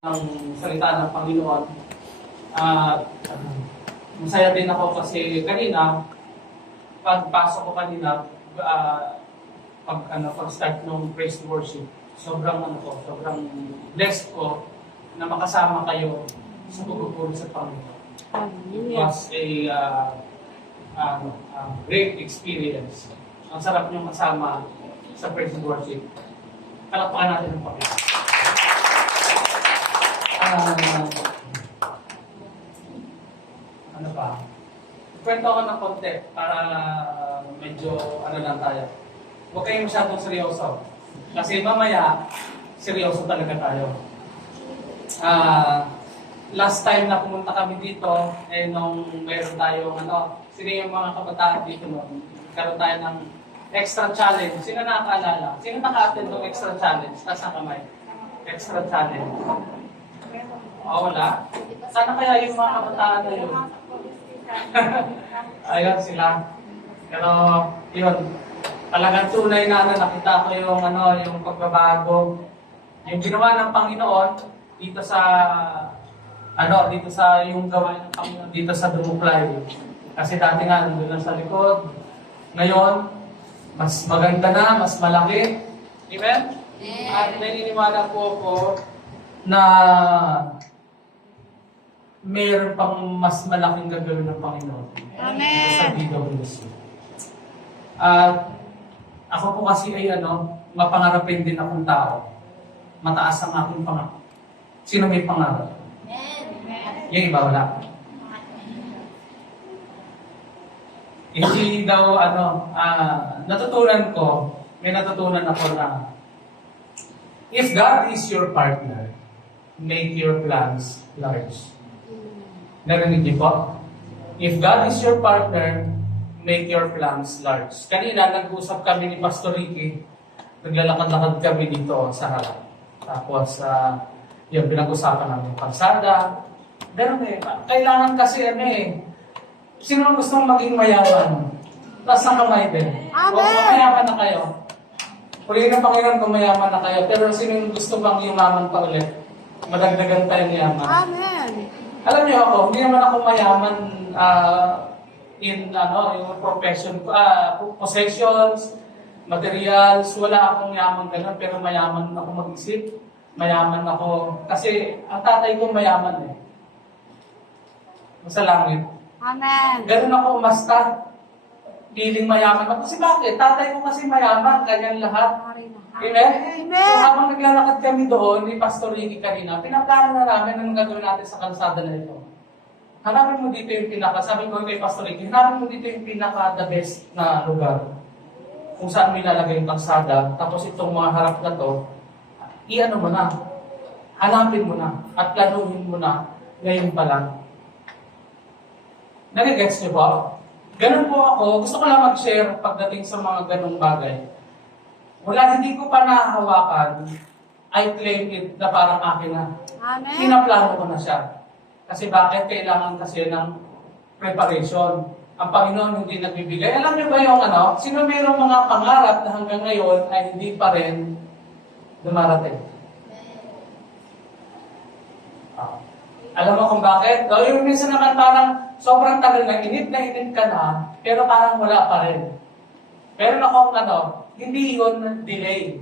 ng salita ng Panginoon. At masaya din ako kasi kanina, pagpasok ko kanina, pag-start ng praise worship, sobrang blessed ko na makasama kayo sa pagpupuri sa Panginoon. It was a great experience. Ang sarap niyong kasama sa praise worship. Palakpakan natin ang Panginoon. Ano pa? Kwento ko ng konti para medyo lang tayo. Huwag kayong masyadong seryoso. Kasi mamaya, seryoso talaga tayo. Last time na pumunta kami dito, nung meron tayong sino yung mga kabataan dito noon, karoon tayo ng extra challenge. Sino nakakaalala? Sino naka-attend ng extra challenge? Taas ang kamay. Extra challenge. Wala. Sana kaya yung mga kabataan na yun. Ayun sila. Pero, yun. Talagang tunay na nakita ko yung pagbabago. Yung ginawa ng Panginoon dito sa yung gawain ng Panginoon dito sa Dumuklay. Kasi dati nga nandun lang sa likod. Ngayon, mas maganda na, mas malaki. Amen? At naniniwala po ako na mayroon pang mas malaking gagawin ng Panginoon. Amen. Sa DWC. At ako po kasi ay mapangarapin din akong tao. Mataas ang aking pangarap. Sino may pangarap? Yung iba wala. Hindi daw may natutunan ako na if God is your partner, make your plans large. Narinig niyo po? If God is your partner, make your plans large. Kanina, nag-usap kami ni Pastor Ricky. Naglalakad-lakad kami dito sa harap. Tapos, yung pinag-usapan namin pagsada. Pero kailangan kasi sino ang gustong maging mayaman? Taas ang kamay din. O mayaman na kayo. Purihin ng Panginoon kung mayaman na kayo. Pero sino yung gusto bang yumaman pa ulit? Madagdagan tayo yaman. Amen. Alam niyo ako, hindi naman ako mayaman in yung profession ko, possessions, materials, wala akong yaman ganun, pero mayaman ako mag-isip, mayaman ako, kasi ang tatay ko mayaman sa langit. Amen. Ganun ako umasta, feeling mayaman ako. Kasi bakit? Tatay ko kasi mayaman, kanyang lahat. Amen? Amen. So habang naglalakad kami doon, ni Pastor Ricky kanina, pinaplano na namin anong gagawin natin sa kalsada na ito. Hanapin mo dito yung sabi ko kay Pastor Ricky, hanapin mo dito yung the best na lugar. Kung saan mo ilalagay yung kalsada, tapos itong mga harap na to, mo na. Hanapin mo na. At planuhin mo na ngayon pa lang. Nagigets niyo po? Ganun po ako. Gusto ko lang mag-share pagdating sa mga ganung bagay. Hindi ko pa nahahawakan, I claim it na parang akin na. Amen. Pinaplano ko na siya. Kasi bakit? Kailangan kasi ng preparation. Ang Panginoon hindi nagbibigay. Alam niyo ba yung sino mayroong mga pangarap na hanggang ngayon ay hindi pa rin dumarating? Alam mo kung bakit? Yung minsan naman parang sobrang tagal na init ka na, pero parang wala pa rin. Pero hindi yun delay.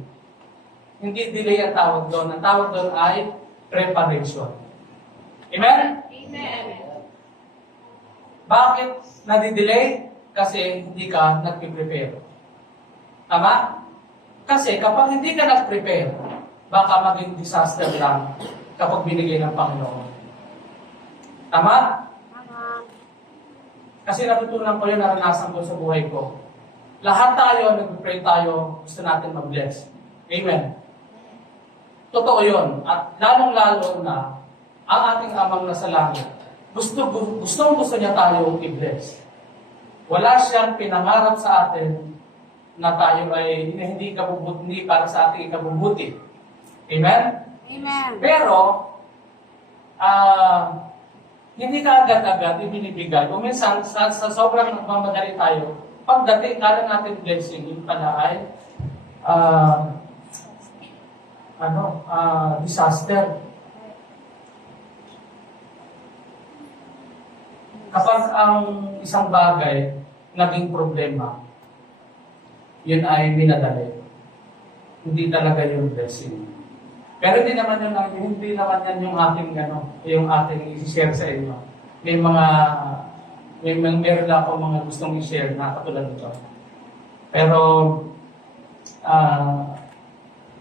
Hindi delay ang tawag doon. Ang tawag doon ay preparation. Amen? Amen. Bakit nadidelay? Kasi hindi ka nag-prepare. Tama? Kasi kapag hindi ka nag-prepare, baka maging disaster lang kapag binigay ng Panginoon. Tama? Tama. Kasi natutunan ko yun, naranasan ko sa buhay ko. Lahat tayo, nag-pray tayo, gusto natin mag-bless. Amen. Totoo yun. At lalong-lalo na, ang ating amang nasa langit, gusto niya tayo i-bless. Wala siyang pinangarap sa atin na tayo ay hindi para sa ating ikabubuti. Amen? Amen. Pero, hindi ka agad-agad ibinibigay. Kung minsan, sa sobrang nagmamadali tayo, pagdating kala natin blessing, yung pala ay disaster. Kapag ang isang bagay naging problema, yun ay minadali. Hindi talaga yung blessing. Pero hindi naman yan yung aking yung aking i-share sa inyo. Meron lang ako mga gustong i-share na katulad nito. Pero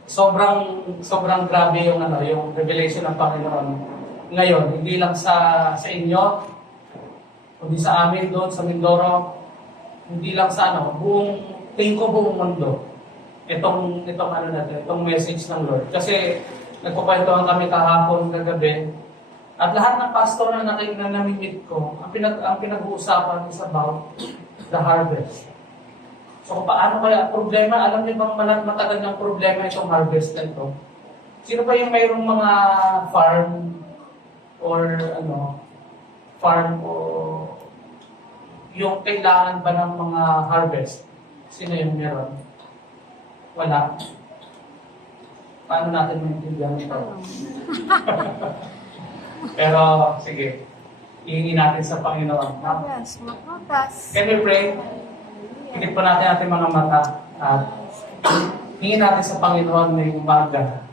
sobrang grabe yung revelation ng Panginoon ngayon, hindi lang sa inyo, kundi sa amin doon sa Mindoro, hindi lang sa tingin ko buong mundo. Itong message ng Lord. Kasi nagkukwentuhan kami kahapon, kagabi, at lahat ng pastor na namimit ko, ang pinag-uusapan is about the harvest. So paano kaya problema? Alam niyo bang matagal ng problema itong harvest na ito? Sino pa yung mayroong mga farm o yung kailangan ba ng mga harvest? Sino yung meron? Wala. Paano natin maintindihan ito? Pero, sige. Ihingi natin sa Panginoon. Yes, makakas. Can we pray? Higit po natin ating mga mata at hingin natin sa Panginoon ngayong umaga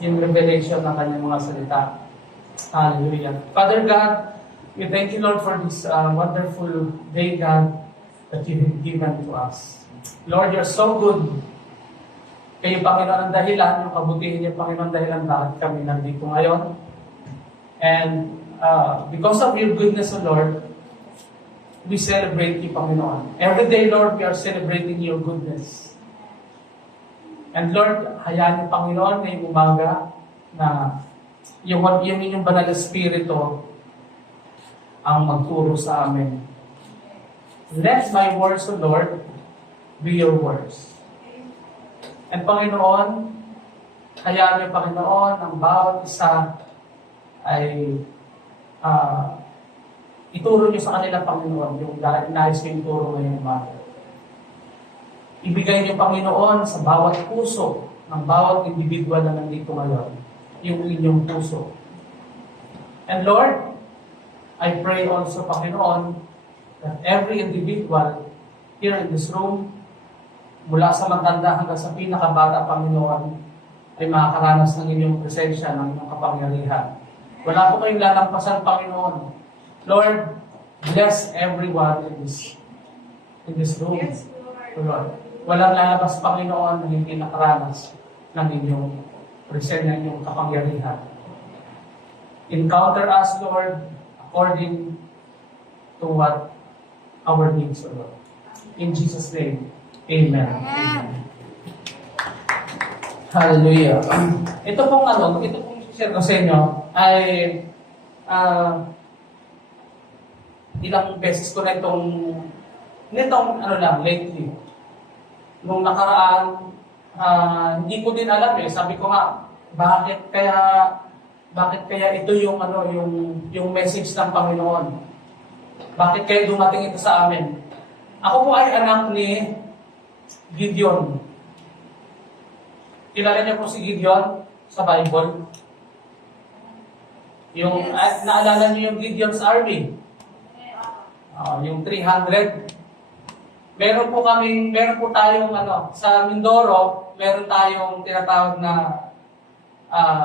yung revelation ng kanyang mga salita. Hallelujah. Father God, we thank you, Lord, for this wonderful day, God, that you have given to us. Lord, you're so good. Kayo, Panginoon, ang dahilan, yung kabutihin niyo, Panginoon, dahilan bakit kami nandito ngayon. And because of your goodness, O Lord, we celebrate you, Panginoon. Every day, Lord, we are celebrating your goodness. And Lord, hayaan niyo, Panginoon, ngayong umaga na yung inyong banal na spirito ang magturo sa amin. Let my words, O Lord, be your words. And Panginoon, hayaan niyo, Panginoon, ang bawat isa ay ituro niyo sa kanila, Panginoon, yung nais niyo ituro ngayong umaga. Ibigay niyo, Panginoon, sa bawat puso ng bawat individual na nandito ngayon, yung inyong puso. And Lord, I pray also, Panginoon, that every individual here in this room, mula sa matanda hanggang sa pinakabata, Panginoon, ay makakaranas ng inyong presensya, ng inyong kapangyarihan. Wala po kayong lalampasan, Panginoon. Lord, bless everyone in this room. Yes, Lord. Walang lalabas, Panginoon, na hindi nakaranas ng inyong presensya, ng inyong kapangyarihan. Encounter us, Lord, according to what our needs are, Lord. In Jesus' name, Amen. Amen. Hallelujah. Ito pong share ko sa inyo ay ilang beses ko na nitong lately. Nung nakaraan, hindi ko din alam sabi ko nga, bakit kaya ito yung message ng Panginoon? Bakit kaya dumating ito sa amin? Ako po ay anak ni Gideon. Kilala niyo po si Gideon sa Bible? Naalala niyo yung Gideon's Army? Yung 300. Meron po tayong sa Mindoro, meron tayong tinatawag na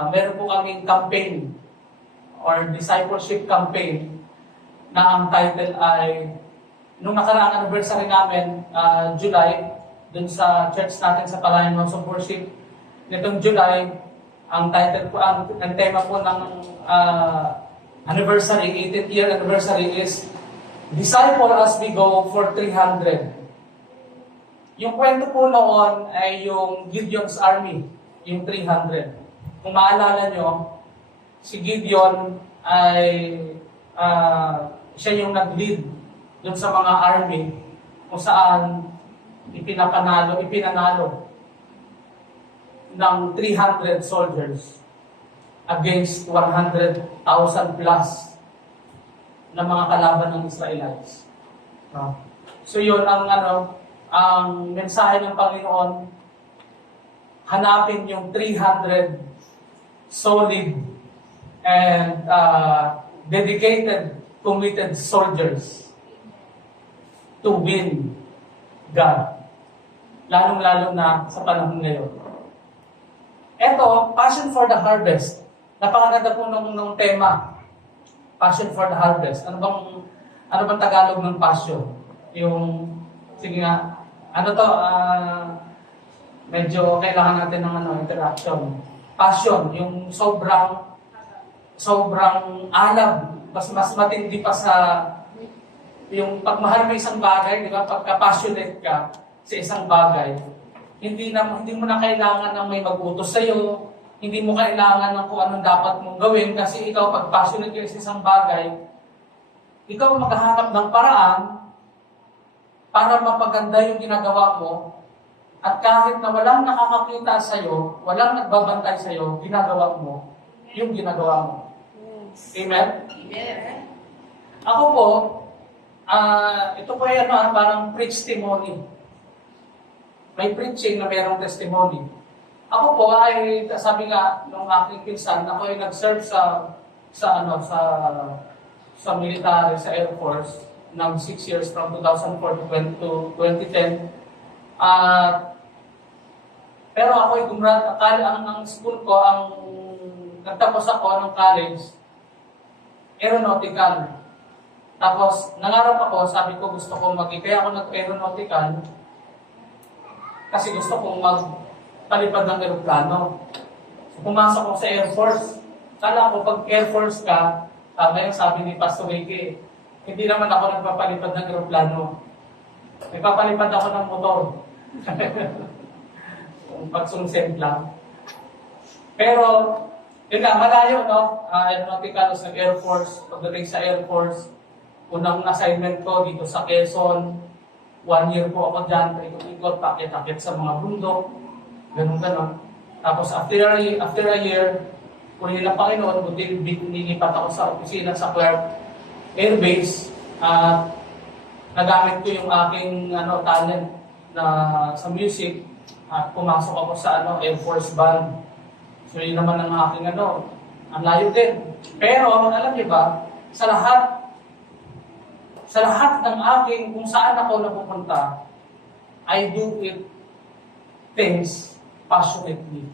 meron po kaming campaign or discipleship campaign na ang title ay nung nakaraang anniversary namin, July, dun sa church natin sa Palayan House of Worship, nitong July, ang title po, ang tema po ng anniversary, 18th year anniversary is Disciple as we go for 300. Yung kwento po noon ay yung Gideon's Army, yung 300. Kung maalala nyo, si Gideon ay siya yung nag-lead dun sa mga army kung saan ipinanalo ng 300 soldiers against 100,000 plus na mga kalaban ng Israelites. So yun ang mensahe ng Panginoon, hanapin yung 300 solid and dedicated committed soldiers to win God. Lalong-lalo na sa panahon ngayon. Ito, passion for the harvest. Napakaganda po nung tema. Passion for the harvest. Ano bang Tagalog ng passion? Yung, sige nga, medyo kailangan natin ng interaction. Passion, yung sobrang alam, mas matindi pa sa yung pagmahal mo isang bagay, di ba? Pagka-passionate ka sa isang bagay, hindi mo na kailangan ng may mag-utos sa'yo, hindi mo kailangan ng kung anong dapat mong gawin kasi ikaw, pag passionate ka sa isang bagay, ikaw maghahanap ng paraan para mapaganda yung ginagawa mo at kahit na walang nakakakita sa'yo, walang nagbabantay sa'yo, ginagawa mo yung ginagawa mo. Amen? Amen. Ako po, ito po ay parang testimony. May preaching na mayroong testimony. Ako po ay, sabi nga nung aking pinsan, ako ay nag-serve sa military, sa Air Force, ng 6 years from 2004 to 2010. Pero ako ay ang school ko, nagtapos ako ng college, aeronautical. Tapos, nangarap ako, sabi ko gusto kong kaya ako nag-aeronautical kasi gusto kong magpalipad ng aeroplano. So, pumasok ako sa Air Force. Kala ko, pag Air Force ka, tama yung sabi ni Pastor Ricky, hindi naman ako nagpapalipad ng aeroplano. Nagpapalipad ako ng motor. Pagsumsend lang. Pero, yun nga, malayo, no? Aeronautical sa Air Force. Pagdating sa Air Force, unang assignment ko dito sa Quezon, 1 year po ako dyan, ikot-ikot, pakit-akit sa mga bundok, ganun-ganon. Tapos after a year, kunin ng Panginoon, buti nilipat ako sa opisina sa Clark Air Base, at nagamit ko yung aking talent na sa music, at pumasok ako sa Air Force Band. So yun naman ang aking ang layo din. Pero, alam niyo ba, sa lahat ng aking, kung saan ako napupunta, I do it things passionately.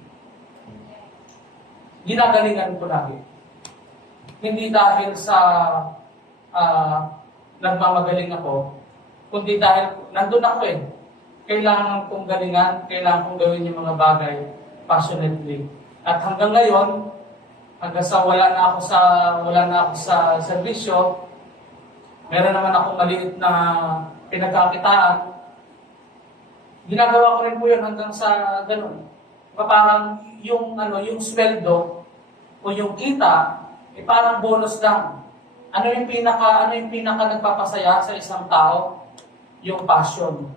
Ginagalingan ko lagi. Hindi dahil sa nagmamagaling ako, kundi dahil nandun ako eh. Kailangan kong galingan, kailangan kong gawin yung mga bagay passionately. At hanggang ngayon, hanggang sa wala na ako sa serbisyo, meron naman akong maliit na pinagkakitaan. Ginagawa ko rin po yun hanggang sa ganun. Parang yung sweldo o yung kita, parang bonus lang. Ano yung pinaka nagpapasaya sa isang tao? Yung passion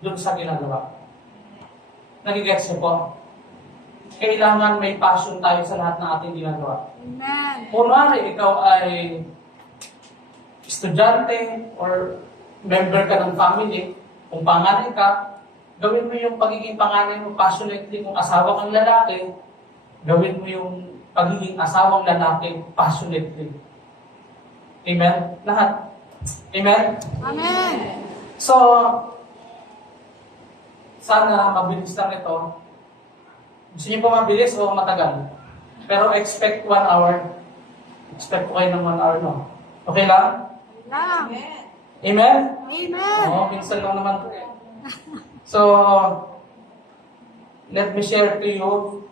dun sa ginagawa. Nagigets niyo po? Kailangan may passion tayo sa lahat ng ating ginagawa. Amen. Kunwari, ikaw ay estudyante or member ka ng family, kung panganay ka, gawin mo yung pagiging panganay mo passionately. Kung asawa kang lalaki, gawin mo yung pagiging asawang lalaki passionately. Amen? Lahat. Amen? Amen. So, sana mabilis lang ito. Gusto niyo pa mabilis o matagal? Pero expect 1 hour. Expect ko kayo ng 1 hour, no? Okay lang? Lang. Amen? Amen. Oo, minsan lang naman po eh. So, let me share to you.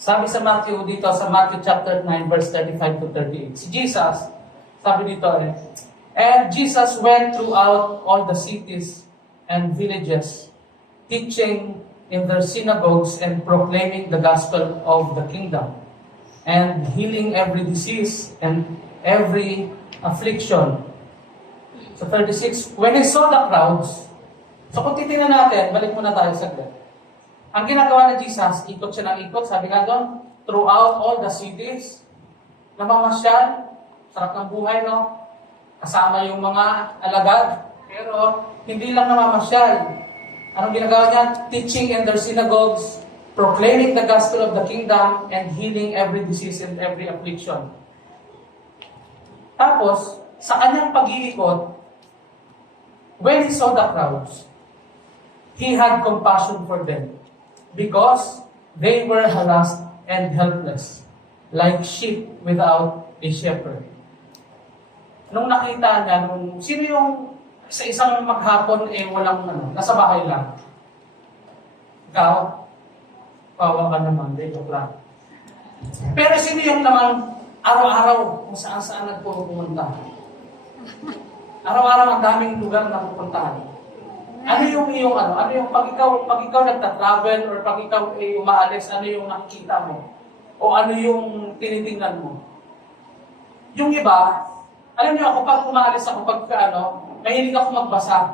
Sabi sa Matthew dito, sa Matthew chapter 9, verse 35 to 38. Si Jesus, sabi dito and Jesus went throughout all the cities and villages, teaching in their synagogues and proclaiming the gospel of the kingdom, and healing every disease and every affliction. So 36, when he saw the crowds, so kung titingnan natin, balik muna tayo saglit. Ang ginagawa ni Jesus, ikot siya ng ikot, sabi nga doon, throughout all the cities, namamasyal, sarap ng buhay, no? Kasama yung mga alagad. Pero, hindi lang namamasyal. Anong ginagawa niya? Teaching in their synagogues, proclaiming the gospel of the kingdom, and healing every disease and every affliction. Tapos, sa kanyang pag-iikot, when he saw the crowds, he had compassion for them because they were harassed and helpless, like sheep without a shepherd. Nung nakita niya, sino yung sa isang maghapon walang nasa bahay lang? Ikaw? Pawa ka naman, dito lang. Pero sino yung naman araw-araw kung saan-saan nagpupunta? Araw-araw ang daming lugar na pupuntahan. Ano yung iyong ano yung pag ikaw nagta-travel or pag ikaw ay umaalis, ano yung nakikita mo? O ano yung tinitingnan mo? Yung iba, alam niyo ako, pag umaalis ako, mahilig ako magbasa.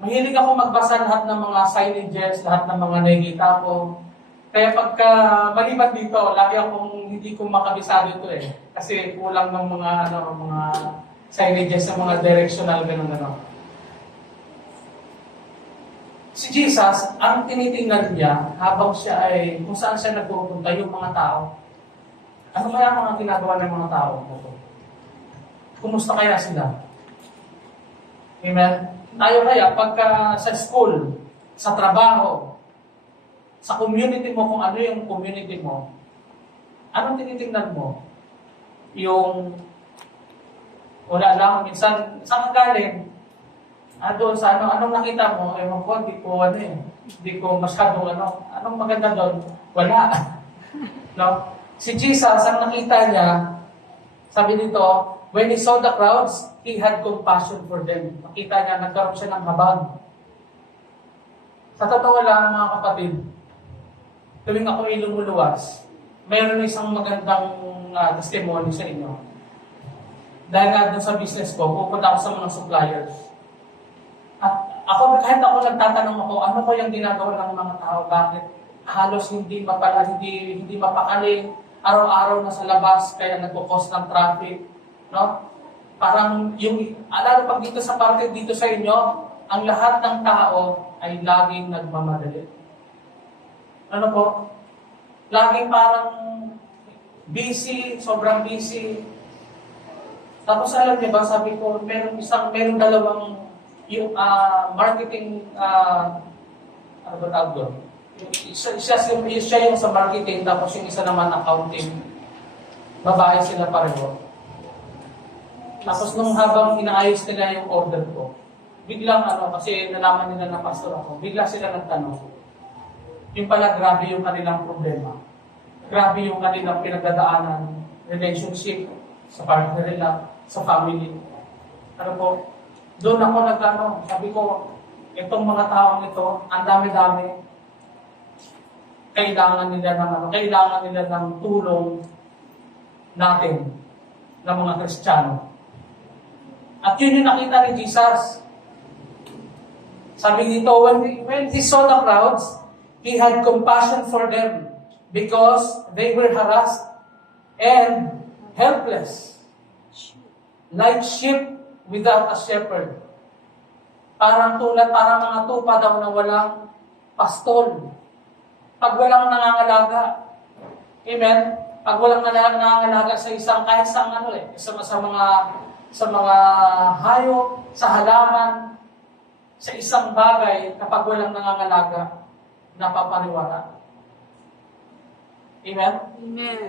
Mahilig ako magbasa lahat ng mga signages, lahat ng mga nakikita ko. Kaya pagka maliban dito, lagi akong hindi ko makabisado ito Kasi kulang ng mga signages sa mga directional ganun. Si Jesus, ang tinitingnan niya habang siya ay kung saan siya nagpupunta yung mga tao. Ano kaya ang mga ginagawa ng mga tao? Kumusta kaya sila? Amen? Tayo kaya pagka sa school, sa trabaho, sa community mo, kung ano yung community mo, anong tinitingnan mo? Yung wala lang, minsan, saan ka galing? Doon sa anong nakita mo? Ewan ko, hindi ko masyadong anong maganda doon? Wala. No? Si Jesus, ang nakita niya, sabi dito, when he saw the crowds, he had compassion for them. Nakita niya, nagkaroon siya ng habag. Sa totoo lang, mga kapatid, tuwing ako ay lumuluwas, mayroon isang magandang testimony sa inyo. Dahil nga dun sa business ko, pupunta ako sa mga suppliers. At kahit ako nagtatanong ako, ano ko yung ginagawa ng mga tao, bakit halos hindi mapakaling, araw-araw na sa labas, kaya nagpo-cause ng traffic, no? Parang lalo pag dito sa parte dito sa inyo, ang lahat ng tao ay laging nagmamadali. Ano po? Laging parang busy, sobrang busy. Tapos alam niyo ba, sabi ko, meron dalawang yung marketing, ano ba tawag doon? Siya yung sa marketing, tapos yung isa naman accounting. Babae sila pareho. Tapos nung habang inaayos nila yung order ko, biglang kasi nalaman nila na pastor ako, bigla sila nagtanong. Yung pala, grabe yung kanilang problema. Grabe yung kanilang pinagdadaanan, relationship, sa partner nila, sa family. Ano po? Doon ako sabi ko, itong mga taong ito, ang dami-dami, kailangan nila ng tulong natin, ng mga Kristiyano. At yun yung nakita ni Jesus. Sabi dito, when he saw the crowds, he had compassion for them because they were harassed and helpless, like sheep without a shepherd. Parang mga tupa daw na walang pastol. Pag walang nangangalaga. Amen? Pag walang nangangalaga sa kahit sa mga hayop, sa halaman, sa isang bagay, kapag walang nangangalaga, napapaniwala. Amen? Amen.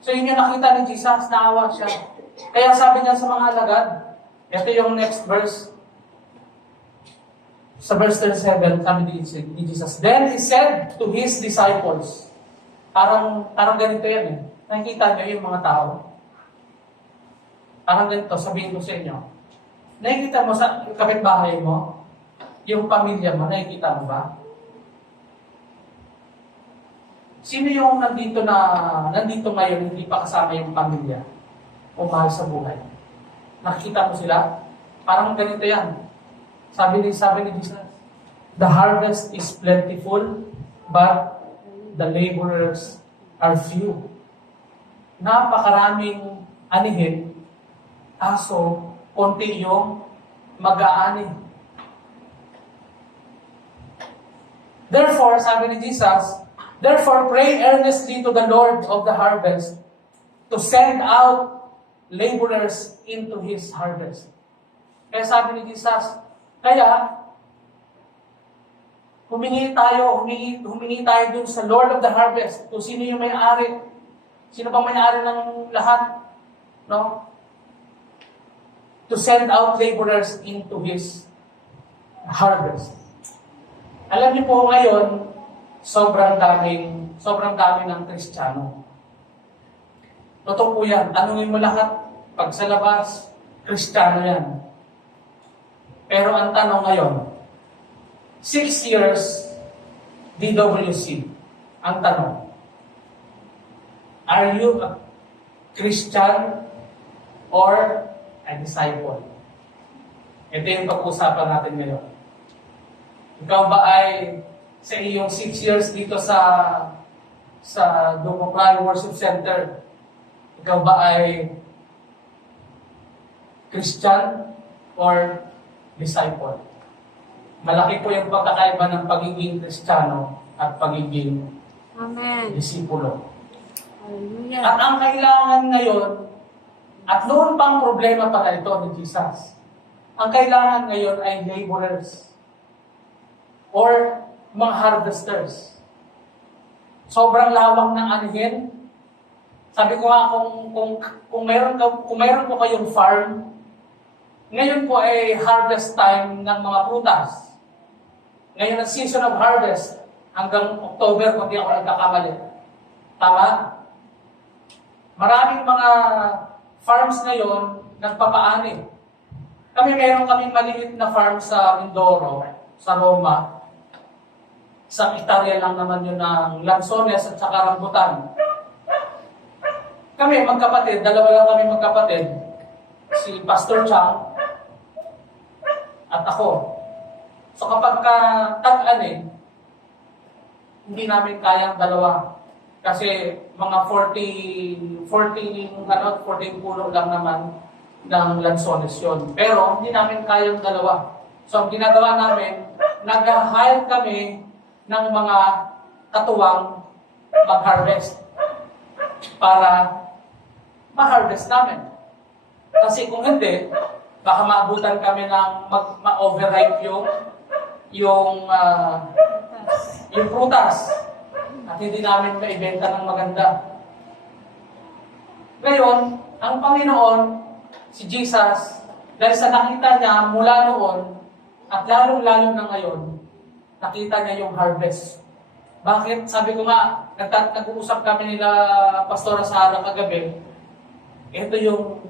So yun yung nakita ni Jesus, naawa siya. Kaya sabi niya sa mga alagad, ito yung next verse. Sa verse 37, sabi ni Jesus, then he said to his disciples, parang ganito yan Nakikita niyo yung mga tao? Parang ganito, sabihin ko sa inyo. Nakikita mo sa kapitbahay mo, yung pamilya mo, nakikita mo ba? Sino yung nandito ngayon, hindi pa kasama yung pamilya o mahal sa buhay? Nakikita mo sila? Parang ganito yan. Sabi ni Jesus, the harvest is plentiful, but the laborers are few. Napakaraming anihin, aso, konti yung mag-aani. Therefore, sabi ni Jesus, therefore pray earnestly to the Lord of the harvest to send out laborers into His harvest. Kaya sabi ni Jesus, kaya, humingi tayo dun sa Lord of the harvest, kung sino yung may-ari. Sino bang may-ari ng lahat? No? To send out laborers into His harvest. Alam niyo po ngayon, sobrang dami ng Kristiyano. Totoo po yan. Tanungin mo lahat, pag sa labas, Kristiyano yan. Pero ang tanong ngayon, 6 years DWC. Ang tanong, are you a Christian or a disciple? Ito yung pag-uusapan natin ngayon. Ikaw ba ay sa iyong 6 years dito sa Dumocray Worship Center, ikaw ba ay Christian or disciple? Malaki po yung pagkakaiba ng pagiging Kristiyano at pagiging Amen. disipulo. Hallelujah. At ang kailangan ngayon, at noon pang problema pala ito ni Jesus, ang kailangan ngayon ay laborers or mga harvesters. Sobrang lawak ng anihin. Sabi ko nga, kung mayroon po kayong farm, ngayon po ay harvest time ng mga prutas. Ngayon ang season of harvest hanggang October, kung di ako nagkakamali. Tama? Maraming mga farms ngayon nagpapaani. Meron kaming maliit na farm sa Mindoro, sa Roma. Sa hektarya lang naman yun ng lansones at saka rambutan. Kami magkapatid, dalawa lang kami magkapatid. Si Pastor Chang at ako. So kapag tag-ani, hindi namin kayang dalawa. Kasi mga 14 puno lang naman ng lansones yun. Pero hindi namin kayang dalawa. So ang ginagawa namin, nag-hire kami ng mga katuwang mag-harvest para ma-harvest namin. Kasi kung hindi, baka maabutan kami ng ma-overripe yung prutas at hindi namin maibenta ng maganda. Ngayon, ang Panginoon, si Jesus, dahil sa nakita niya mula noon at lalong-lalo na ngayon, nakita niya yung harvest. Bakit? Sabi ko nga, nag-uusap kami nila Pastora Sara kagabi, ito yung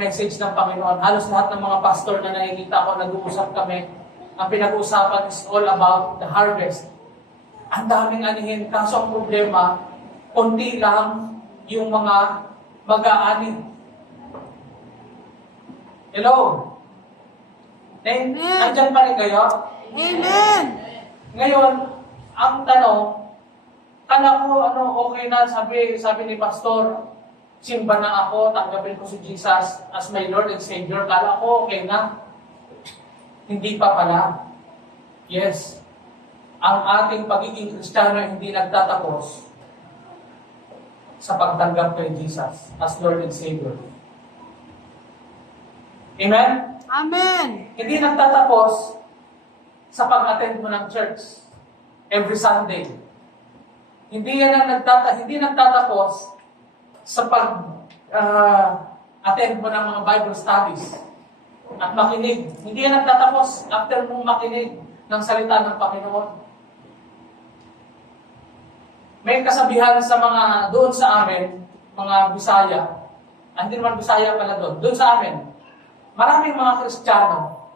message ng Panginoon. Halos lahat ng mga pastor na nakikita ko, nag-uusap kami. Ang pinag-uusapan is all about the harvest. Ang daming anihin, kaso ang problema, konti lang yung mga mag-aani. Hello? Nandiyan pa rin kayo? Amen. Ngayon, ang tanong, kala ko, okay na, sabi ni Pastor, simba na ako, tanggapin ko si Jesus as my Lord and Savior. Kala ko, okay na. Hindi pa pala. Yes. Ang ating pagiging Kristiyano ay hindi nagtatapos sa pagtanggap kay Jesus as Lord and Savior. Amen? Amen. Hindi nagtatapos sa pag-attend mo ng church every Sunday. Hindi nagtatapos sa pag-attend mo ng mga Bible studies at makinig. Hindi yan nagtatapos after mong makinig ng salita ng Panginoon. May kasabihan sa mga doon sa amin, mga Bisaya, hindi naman Bisaya pala doon sa amin, maraming mga Kristiyano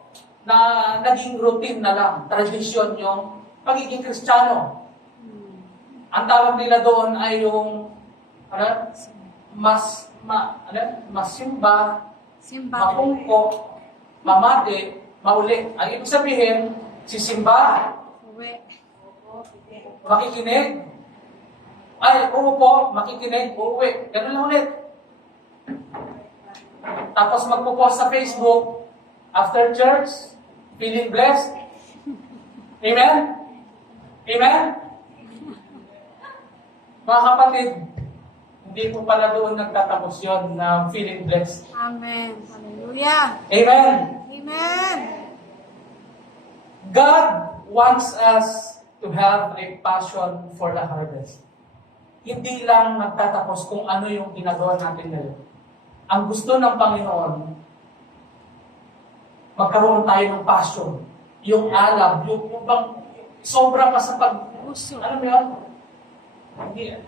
na naging routine na lang, tradisyon yung pagiging Kristiyano. Ang tawag nila doon ay yung masimba, mapungko, mamati, mauli. Ang ibig sabihin, sisimba, Uwi. makikinig, ay, uupo, makikinig, uuwi. Ganun lang ulit. Tapos magpo-post sa Facebook, after church, feeling blessed. Amen? Amen? Mga kapatid, hindi Hindi po pala doon nagtatapos yun na feeling blessed. Amen. Hallelujah. Amen. Amen. God wants us to have a passion for the harvest. Hindi lang nagtatapos kung ano yung ginagawa natin ngayon. Ang gusto ng Panginoon, magkaroon tayo ng passion. Yung alam, yung bang sobra pa sa Puso. ano mo yun?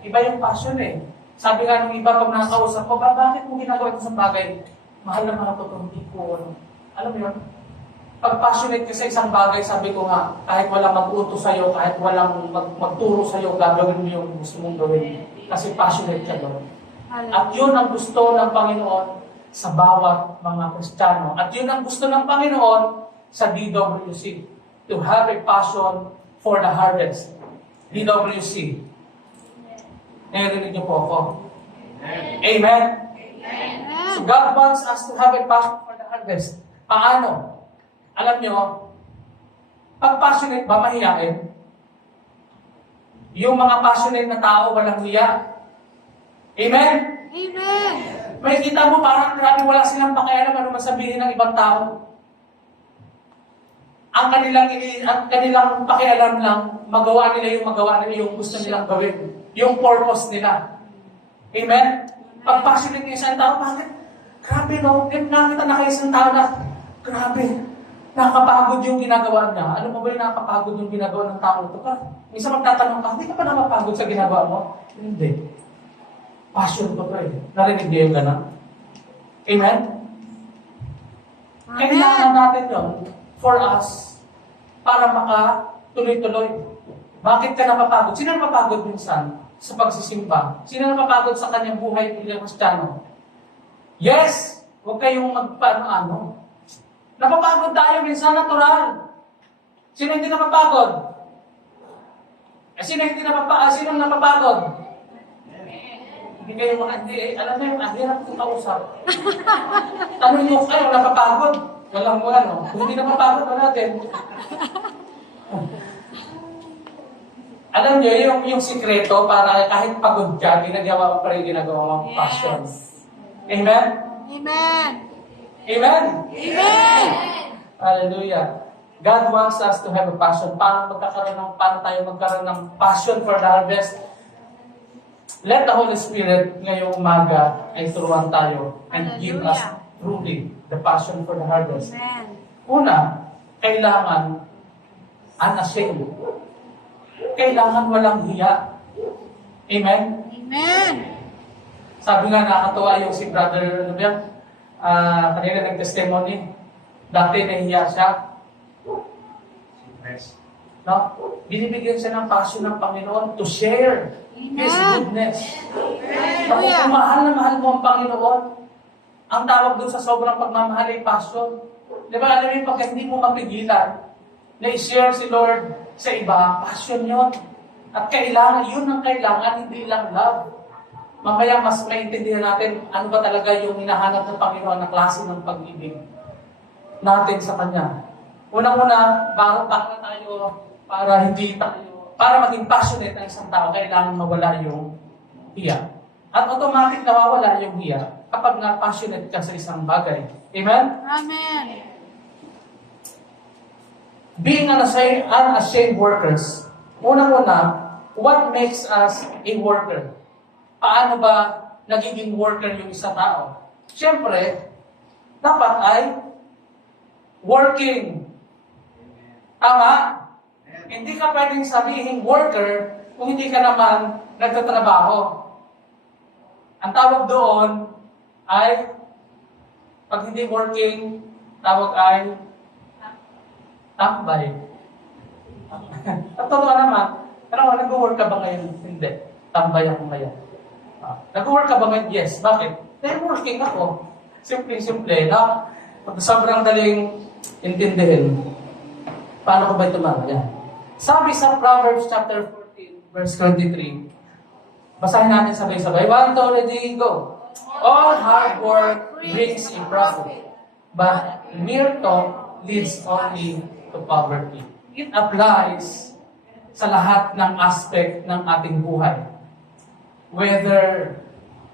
Iba yung passion eh. Sabi nga nung iba pag nakakausap ko, bakit mo ginagawa ito sa bagay? Mahal na mahal ko ito, hindi ko. Alam mo yun? Pag passionate ka sa isang bagay, sabi ko nga, kahit walang mag-utos sa'yo, kahit walang magturo sa'yo, gagawin mo yung gusto mong gawin. Kasi passionate ka doon. At yun ang gusto ng Panginoon sa bawat mga Kristiyano. At yun ang gusto ng Panginoon sa DWC. To have a passion for the harvest. DWC. Narinig niyo po ako. Amen. So God wants us to have a passion for the harvest. Paano? Alam niyo, pag passionate ba, mahiyain? Yung mga passionate na tao, walang hiya. Amen? Amen. May kita mo parang grabe wala silang pakialam ano masabihin ng ibang tao. Ang kanilang pakialam lang, magawa nila yung gusto nilang gawin. Yung purpose nila. Amen? Pag passionate ng isang tao, bakit? Grabe no, nakita na kayo isang tao na, grabe, nakakapagod yung ginagawa niya. Ano mo ba yung nakakapagod yung ginagawa ng tao ito? Minsan magtatanong ka, hindi ka pa nakapagod sa ginagawa mo? Hindi. Passion ko to eh. Narinig niyo yung gano'n? Amen? Kailangan natin yun for us para makatuloy-tuloy. Bakit ka napapagod? Sino napapagod minsan sa pagsisimba? Sino napapagod sa kanyang buhay bilang Kristiyano? Yes! Huwag kayong magpaano-ano. Napapagod tayo minsan, natural. Sino hindi napapagod? Sino napapagod? Hindi kayo alam mo yung hirap kong kausap. Tanong nyo kayo, napapagod? Walang mo ano. Kung hindi napapagod, wala din. Alam nyo, yung sikreto para kahit pagod ka, ginagawa mo pa rin ginagawa mong passion. Amen? Amen. Amen? Amen. Hallelujah. God wants us to have a passion. Paano tayo magkaroon ng passion for the harvest? Let the Holy Spirit ngayong umaga ay turuan tayo and give us truly the passion for the harvest. Amen. Una, kailangan unashamed. Kailangan walang hiya. Amen? Amen. Sabi nga nakakatuwa yung si brother, kanina nag-testimony, dati nahiya siya. No? Binibigyan siya ng passion ng Panginoon to share His goodness. Kung mahal na mahal mo ang Panginoon, ang tawag doon sa sobrang pagmamahal ay passion. Di ba, alam mo pagka hindi mo mapigilan na i-share si Lord sa iba, passion yun. At kailangan, yun ang kailangan, hindi lang love. Mamaya mas maintindihan natin ano ba talaga yung hinahanap ng Panginoon na klase ng pag-ibig natin sa Kanya. Unang-una, para maging passionate ang isang tao, kailangan mawala yung hiya. At automatic nawawala yung hiya kapag na-passionate ka sa isang bagay. Amen? Amen. Being unashamed workers, unang-una, what makes us a worker? Paano ba nagiging worker yung isang tao? Siyempre, dapat ay working. Tama? Hindi ka pwedeng sabihin worker kung hindi ka naman nagtatrabaho. Ang tawag doon ay, pag hindi working, tawag ay tambay. At totoo naman, pero nag-work ka ba ngayon? Hindi. Tambay ako ngayon. Nag-work ka ba ngayon? Yes. Bakit? Dahil working ako. Simple-simple. No? Pag sobrang daling intindihin, paano ko ba ito yan? Sabi sa Proverbs chapter 14, verse 23, basahin natin sabay-sabay. 1, 2, ready, go. All hard work brings a profit, but mere talk leads only to poverty. It applies sa lahat ng aspect ng ating buhay. Whether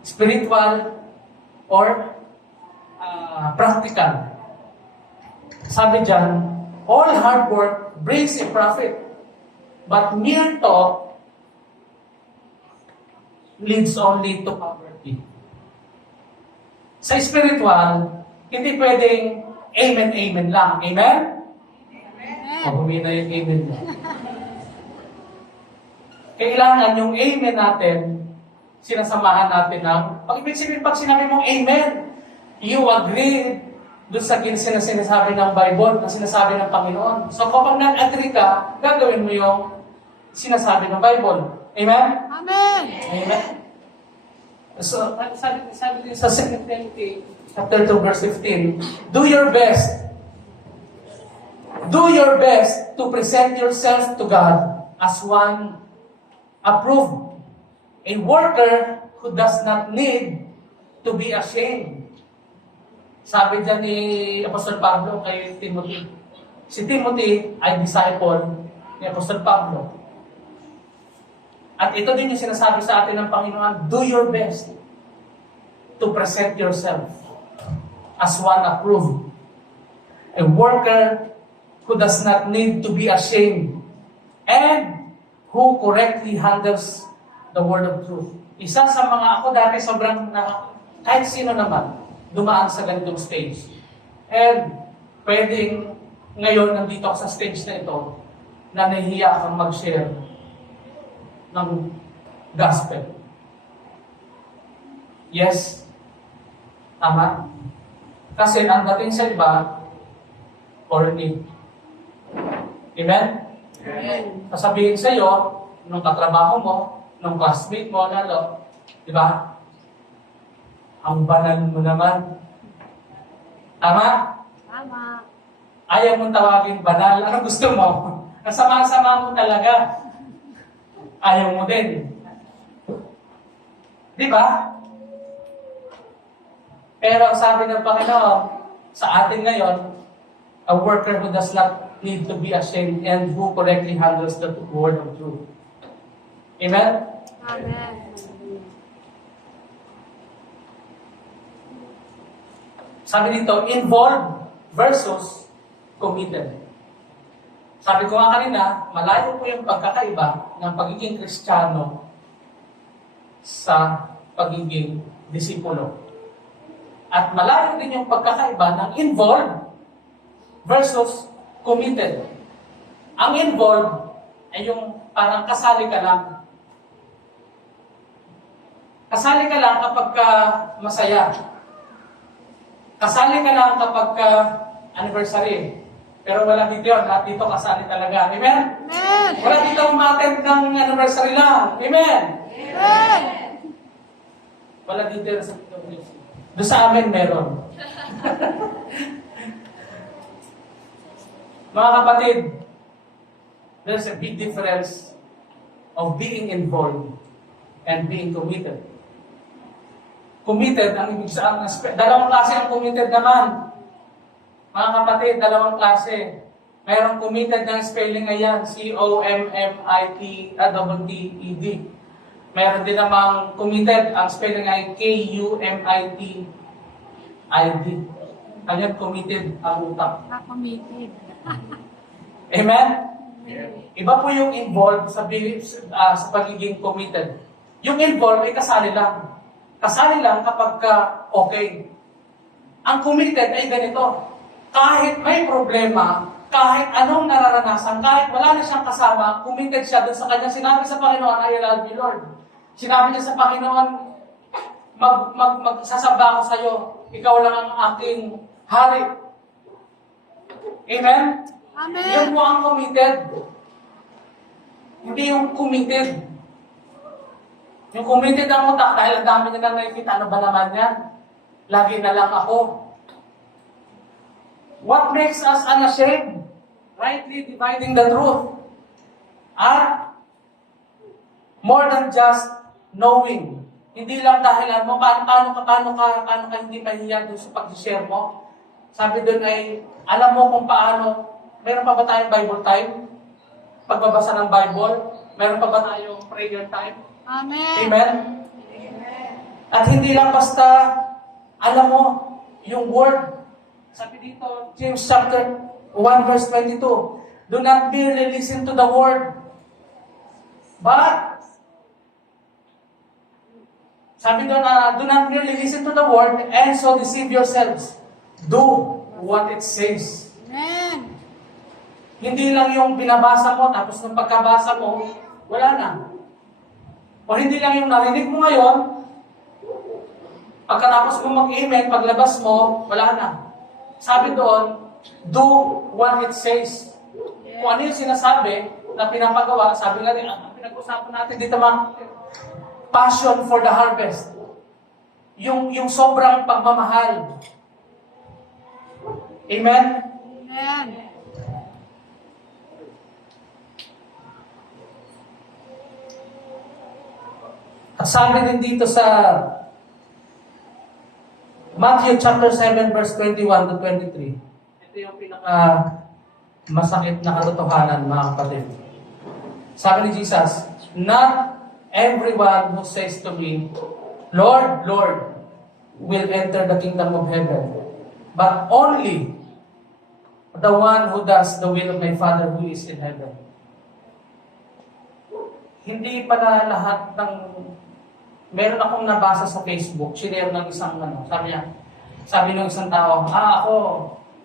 spiritual or practical. Sabi dyan, all hard work brings a profit, but mere talk leads only to poverty. Sa spiritual, hindi pwedeng amen, amen lang. Amen? O, humina yung amen mo. Kailangan yung amen natin, sinasamahan natin ng, pag sinabi mong amen, you agree doon sa sinasabi ng Bible, na sinasabi ng Panginoon. So kapag nag-agree ka, gagawin mo yung sinasabi ng Bible. Amen? Amen. Amen. So, sabi din sa 2 Timothy, chapter 2, verse 15, do your best. Do your best to present yourself to God as one approved, a worker who does not need to be ashamed. Sabi dyan ni Apostol Pablo kay Timothy. Si Timothy ay disciple ni Apostol Pablo. At ito din yung sinasabi sa atin ng Panginoon, do your best to present yourself as one approved, a worker who does not need to be ashamed, and who correctly handles the word of truth. Isa sa mga ako dati sobrang kahit sino naman dumaan sa ganitong stage. And pwedeng ngayon nandito ako sa stage na ito na nahihiya kang mag-share ng gospel. Yes. Tama? Kasi ang dating sa iba, corny. Amen? Amen. Sasabihin sa iyo, nung katrabaho mo, nung classmate mo, lalo, di ba? Ang banal mo naman. Tama? Tama. Ayaw mong tawagin banal. Ano gusto mo? Ang sama-sama mo talaga. Ayaw mo din. Di ba? Pero sabi ng Panginoon, sa atin ngayon, a worker who does not need to be ashamed and who correctly handles the word of truth. Amen? Amen. Sabi dito, involved versus committed. Sabi ko nga kanina, malayo po yung pagkakaiba ng pagiging Kristiyano sa pagiging disipulo. At malayo din yung pagkakaiba ng involved versus committed. Ang involved ay yung parang kasali ka lang. Kasali ka lang kapag ka masaya. Kasali ka lang kapag ka anniversary. Pero wala dito yun. Lahat dito kasali talaga. Amen? Amen. Wala dito umattend ng anniversary lang. Amen? Amen. Wala dito yun sa PWC. Doon sa amin meron. Mga kapatid, there's a big difference of being involved and being committed. Committed, ang ibig sabihin, dalawang klase ang committed naman. Mga kapatid, dalawang klase. Mayroong committed ng spelling ngayon, C-O-M-M-I-T-T-E-D. Mayroon din namang committed, ang spelling ay K-U-M-I-T-I-D. Kanya committed ang utak. Committed. Amen? Iba po yung involved sa pagiging committed. Yung involved ay kasali lang. Kasali lang kapag okay. Ang committed ay ganito. Kahit may problema, kahit anong nararanasan, kahit wala na siyang kasama, committed siya doon sa kanya. Sinabi sa Panginoon, I love you, Lord. Sinabi niya sa Panginoon, magsasamba ako sa iyo. Ikaw lang ang aking hari. Amen? Amen. Yun po ang committed. Hindi yung committed. Yung committed ang utak, dahil ang dami niya nang nakikita, ano ba naman yan? Lagi na lang ako. What makes us unashamed? Rightly dividing the truth. At more than just knowing. Hindi lang dahilan mo, paano ka hindi mahiya doon sa pag-share mo. Sabi doon ay, alam mo kung paano, meron pa ba tayong Bible time? Pagbabasa ng Bible? Meron pa ba tayong prayer time? Amen. Amen? At hindi lang basta, alam mo, yung word. Sabi dito, James chapter 1 verse 22, do not merely listen to the word, but, sabi doon na, do not merely listen to the word and so deceive yourselves. Do what it says. Amen. Hindi lang yung binabasa mo, tapos nung pagkabasa mo, wala na. O hindi lang yung narinig mo ngayon, pagkatapos mo mag-amen, paglabas mo, wala na. Sabi doon, do what it says. Kung ano yung sinasabi na pinapagawa, sabi nga rin, ang pinag-usapan natin dito passion for the harvest. Yung sobrang pagmamahal. Amen? Amen. At sabi din dito sa Matthew chapter 7 verse 21 to 23. Ito yung pinaka masakit na katotohanan, mga kapatid. Sabi ni Jesus, not everyone who says to me, Lord, Lord, will enter the kingdom of heaven, but only the one who does the will of my Father who is in heaven. Hindi pala lahat ng... Meron akong nabasa sa Facebook, sinare ng isang sabi ng isang tao, ako,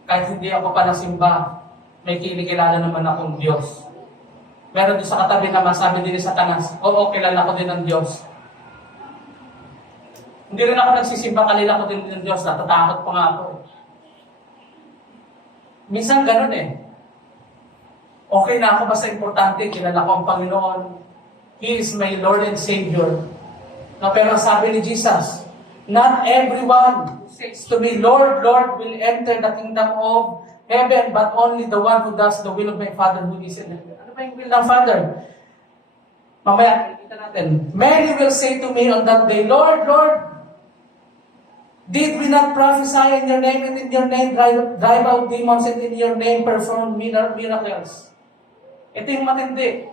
kahit hindi ako pala simba, may kinikilala naman akong Diyos. Meron doon sa katabi naman, sabi din ni Satanas, oo, kilala ko din ng Diyos. Hindi rin ako nagsisimba, kalila ko din ng Diyos, natatakot pa nga ako. Minsan ganun eh. Okay na ako, basta importante, kilala ko ang Panginoon. He is my Lord and Savior. No, pero sabi ni Jesus, not everyone who says to me, Lord, Lord, will enter the kingdom of heaven, but only the one who does the will of my Father who is in heaven. Ano ba yung will ng Father? Mamaya, kita natin. Many will say to me on that day, Lord, Lord, did we not prophesy in your name and in your name drive out demons and in your name perform miracles? Ito yung matindi.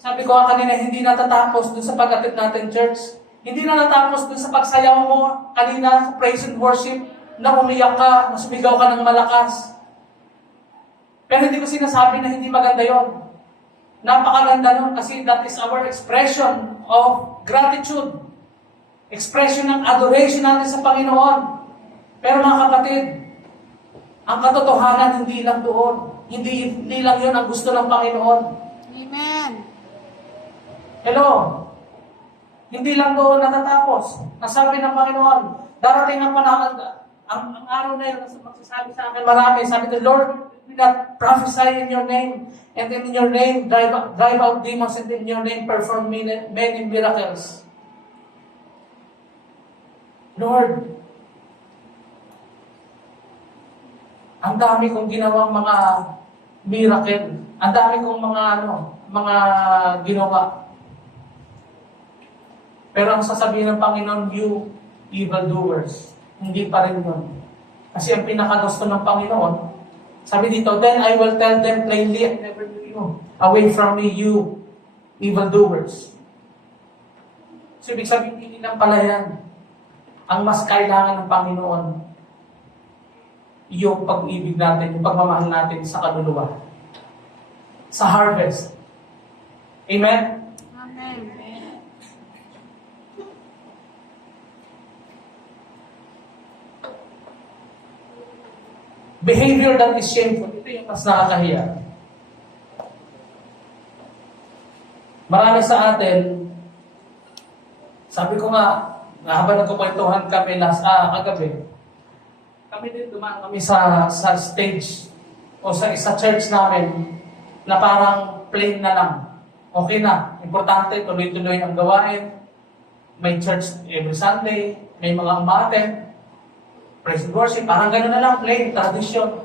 Sabi ko kanina, hindi natatapos dun sa pag-atid natin, church. Hindi na natapos dun sa pagsayaw mo kanina sa praise and worship, na umiyak ka, na sumigaw ka ng malakas. Pero hindi ko sinasabi na hindi maganda yon. Napakaganda nun kasi that is our expression of gratitude. Expression ng adoration natin sa Panginoon. Pero mga kapatid, ang katotohanan hindi lang doon. Hindi lang yun ang gusto ng Panginoon. Amen. Hello? Hindi lang doon natatapos. Nasabi ng Panginoon, darating ang panahon, ang araw na yun, magsasabi sa akin marami, sabi ng Lord, we not prophesy in your name, and in your name drive out demons, and in your name perform many miracles. Lord, ang dami kong ginawang mga miracle, ang dami kong mga ginawa. Pero ang sasabihin ng Panginoon, you evildoers, hindi pa rin yun. Kasi ang pinakagusto ng Panginoon, sabi dito, then I will tell them plainly, I never knew you. Away from me, you evildoers. So ibig sabihin, hindi lang pala yan. Ang mas kailangan ng Panginoon, yung pag-ibig natin, yung pagmamahal natin sa kaluluwa. Sa harvest. Amen? Amen. Behavior that is shameful. Ito yung mas nakakahiya. Marami sa atin, sabi ko nga, habang nagkukwentuhan kami kagabi, kami din dumaan kami sa stage o sa church namin na parang plain na lang. Okay na. Importante, tuloy-tuloy ang gawain. May church every Sunday, may mga umaten, praise and worship, parang gano'n na lang, plain, tradisyon.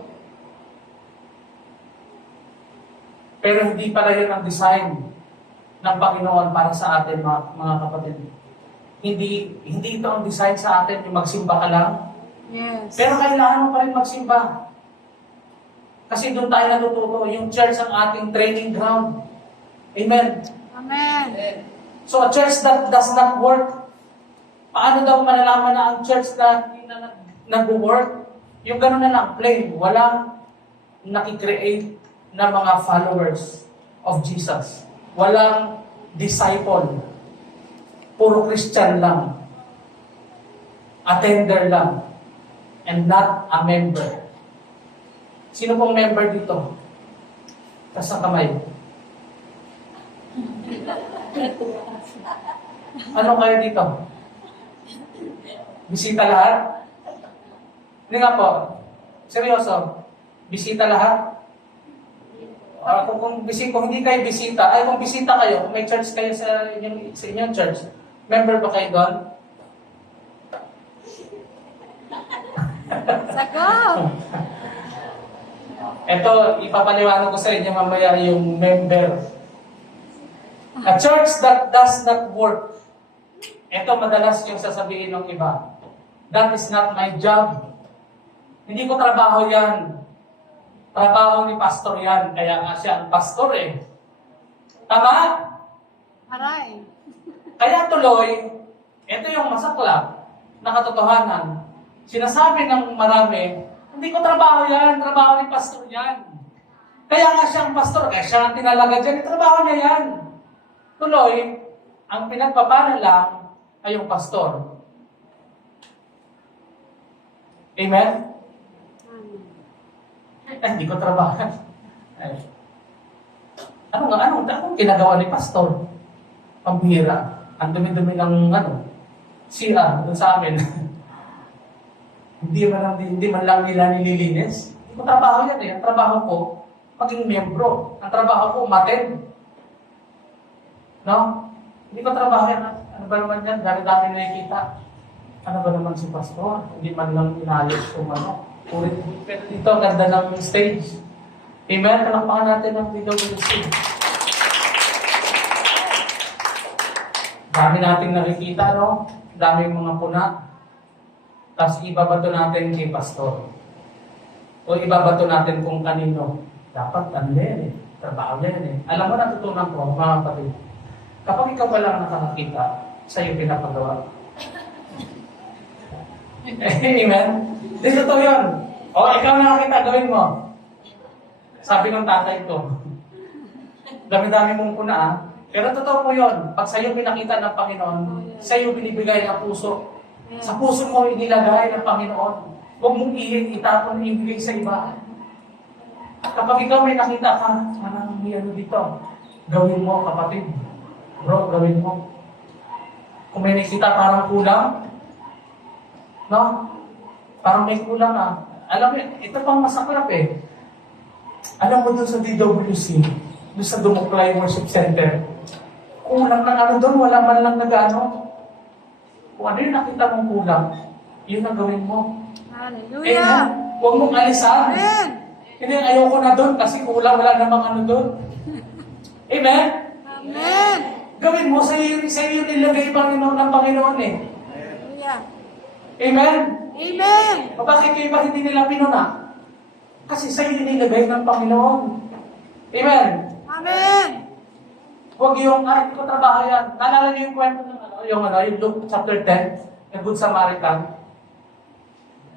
Pero hindi pala yun ang design ng Panginoon para sa atin, mga kapatid. Hindi ito ang design sa atin, yung magsimba ka lang. Yes. Pero kailangan mo pa rin magsimba. Kasi doon tayo natututo, yung church ang ating training ground. Amen? Amen. So a church that does not work Paano daw malalaman na ang church na nag-work? Yung gano'n na lang, plain. Walang nakikreate na mga followers of Jesus. Walang disciple. Puro Christian lang. Attender lang. And not a member. Sino pong member dito? Taas ang kamay. Ano kayo dito? Bisita lahat? Hindi nga po. Seryoso. Bisita lahat? Kung hindi kayo bisita, kung bisita kayo, kung may church kayo sa inyong church, member ba kayo doon? Sagot! Ito, ipapaliwanag ko sa inyo mamaya yung member. A church that does not work. Ito madalas yung sasabihin ng iba. That is not my job. Hindi ko trabaho yan. Trabaho ni pastor yan. Kaya nga siya ang pastor eh. Tama? Aray! Kaya tuloy, ito yung masaklap na katotohanan. Sinasabi ng marami, hindi ko trabaho yan. Trabaho ni pastor yan. Kaya nga siya ang pastor. Kaya siya ang tinalaga dyan. Trabaho niya yan. Tuloy, ang pinagpapala lang ay yung pastor. Amen? Hindi ko trabaho. Anong ginagawa ni pastor? Pambihira. Ang dumi-dumi ng CR doon sa amin. hindi man lang nila nililinis. Hindi ko trabaho yan eh. Ang trabaho ko, maging membro. Ang trabaho ko, umattend. No? Hindi ko trabaho yan. Ano ba naman yan? Dami-dami nakikita. Ano ba naman si pastor? Hindi man lang inayos yung pero dito, ang ganda ng stage. Amen? Palakpakan natin ang DWC. Dami nating nakikita, no? Daming mga puna. Tapos ibabato natin kay pastor. O ibabato natin kung kanino. Dapat yan eh. Trabaho yan eh. Alam mo, natutunan ko, mga kapatid. Kapag ikaw pa lang nakakakita, sa'yo pinapagawa. Amen? Di totoo yun. O, ikaw nakakita, gawin mo. Sabi ng tatay ko, dami-dami mong puna ah. Pero totoo po yun. Pag sa'yo pinakita ng Panginoon, sa'yo binibigay ng puso. Sa puso mo inilagay ng Panginoon. Huwag mong itapon, ibigay sa iba. At kapag ikaw may nakita ka, parang may dito, gawin mo, kapatid. Bro, gawin mo. Kung may nakita parang kulang, no? Parang may kulang ah. Alam mo, ito pang masaklap eh. Alam mo doon sa DWC, doon sa Dumuklay Worship Center, kulang ng doon, wala man lang nag-ano. Kung ano yung nakita mong kulang, yun ang gawin mo. Hallelujah! Amen? Huwag mong alisan. Amen! Hindi, ayoko na doon kasi kulang, wala namang doon. Amen? Amen! Gawin mo, sa iyo nilagay Panginoon ng Panginoon eh. Hallelujah! Amen? Amen! O bakit yung iba hindi nila pinuna? Kasi sa iyo nilagay ng Panginoon. Amen? Amen! Huwag yung, hindi ko trabaho yan. Naalala niyo yung kwento ng yung Luke chapter 10, yung Good Samaritan.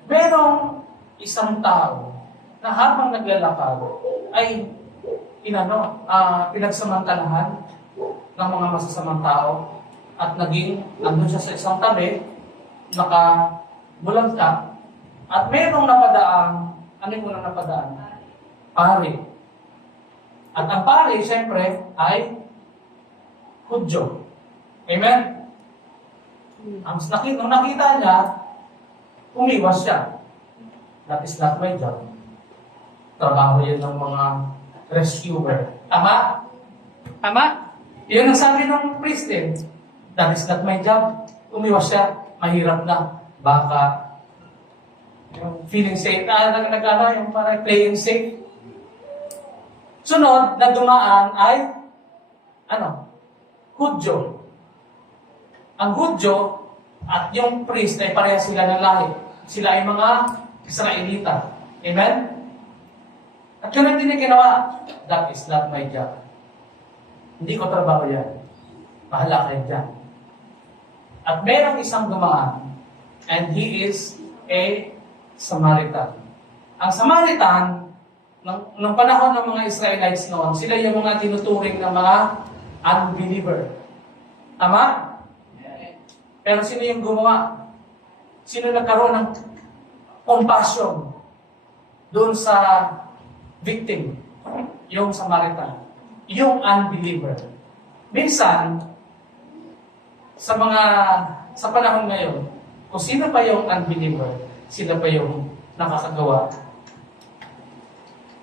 Merong isang tao na habang naglalakad ay pinagsamantalahan ng mga masasamang tao at nandun siya sa isang tabi, nakabulagta, at merong napadaan, ano yung unang napadaan? Pari. At ang pari, siyempre, ay Hudyo. Amen? Nung nakita niya, umiwas siya. That is not my job. Trabaho yan ng mga rescuer. Tama? Tama? Yun ang sabi ng priest eh. That is not my job. Umiwas siya. Mahirap na. Baka yung feeling safe yung parang playing safe. Sunod na dumaan ay Hudyo. Ang Hudyo at yung priest ay pareha sila ng lahi. Sila ay mga Israelita. Amen? At yun ang din ginawa. That is not my job. Hindi ko trabaho yan. Bahala kayo dyan. At merong isang dumaan, and he is a Samaritan. Ang Samaritan, ng panahon ng mga Israelites noon, sila yung mga tinuturing ng mga unbeliever. Tama? Pero sino yung gumawa? Sino nagkaroon ng compassion doon sa victim? Yung Samaritan. Yung unbeliever. Minsan, sa panahon ngayon, kung sino pa yung unbeliever, sila pa yung nakakagawa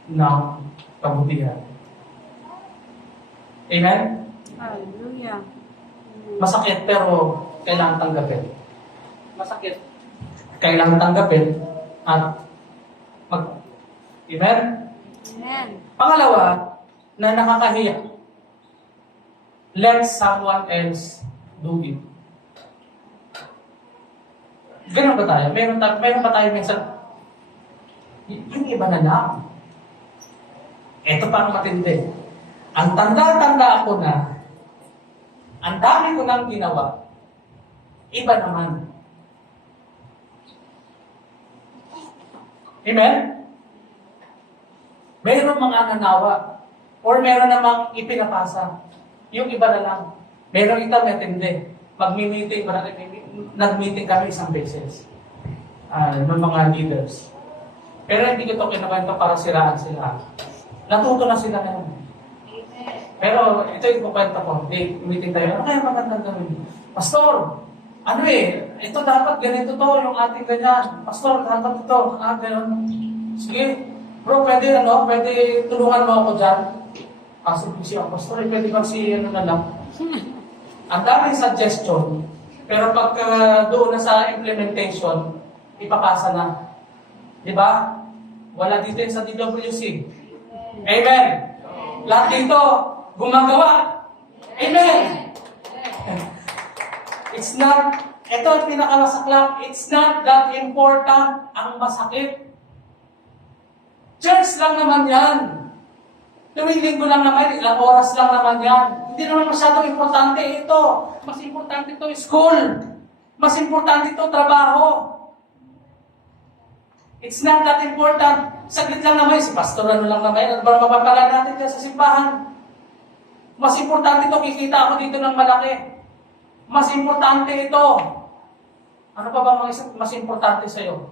ng kabutihan. Amen? Hallelujah. Masakit pero kailangan tanggapin. Masakit. Kailangan tanggapin at Amen? Amen. Pangalawa, na nakakahiya. Let someone else do it. Ganun ba tayo? Meron ba tayo minsan, yung iba na lang. Ito pa ang matindi. Ang tanda-tanda ako na, ang dami ko nang ginawa, iba naman. Amen? Mayroong mga nanawa, or meron namang ipinapasa. Yung iba na lang. Meron ito matindi. Nag-meeting kami isang beses. Ng mga leaders. Pero hindi ko ito kinukwento para siraan sila. Natuto na sila ngayon. Pero ito yung kukwento ko. Meeting tayo. Ano kaya magandang gawin? Pastor, ito dapat ganito to, yung ating ganyan. Pastor, dapat ito. Ganyan. Sige, bro, pwede tulungan mo ako dyan. Kasi busy ako, Pastor, pwede na lang. Ang daming suggestion, pero pag doon na sa implementation, ipapasa na. Di ba? Wala dito yun sa DWC. Amen. Lahat dito, gumagawa. Amen. It's not, ito ang pinakamasaklap, it's not that important ang masakit. Church lang naman yan. Tuwing linggo lang naman, ilang oras lang naman yan. Hindi naman masyadong importante ito. Mas importante ito school. Mas importante ito trabaho. It's not that important. Saglit lang naman, si pastor lang naman, ano ba mapapala natin dyan sa simbahan? Mas importante ito, kikita ako dito ng malaki. Mas importante ito. Ano pa ba mas importante sa'yo?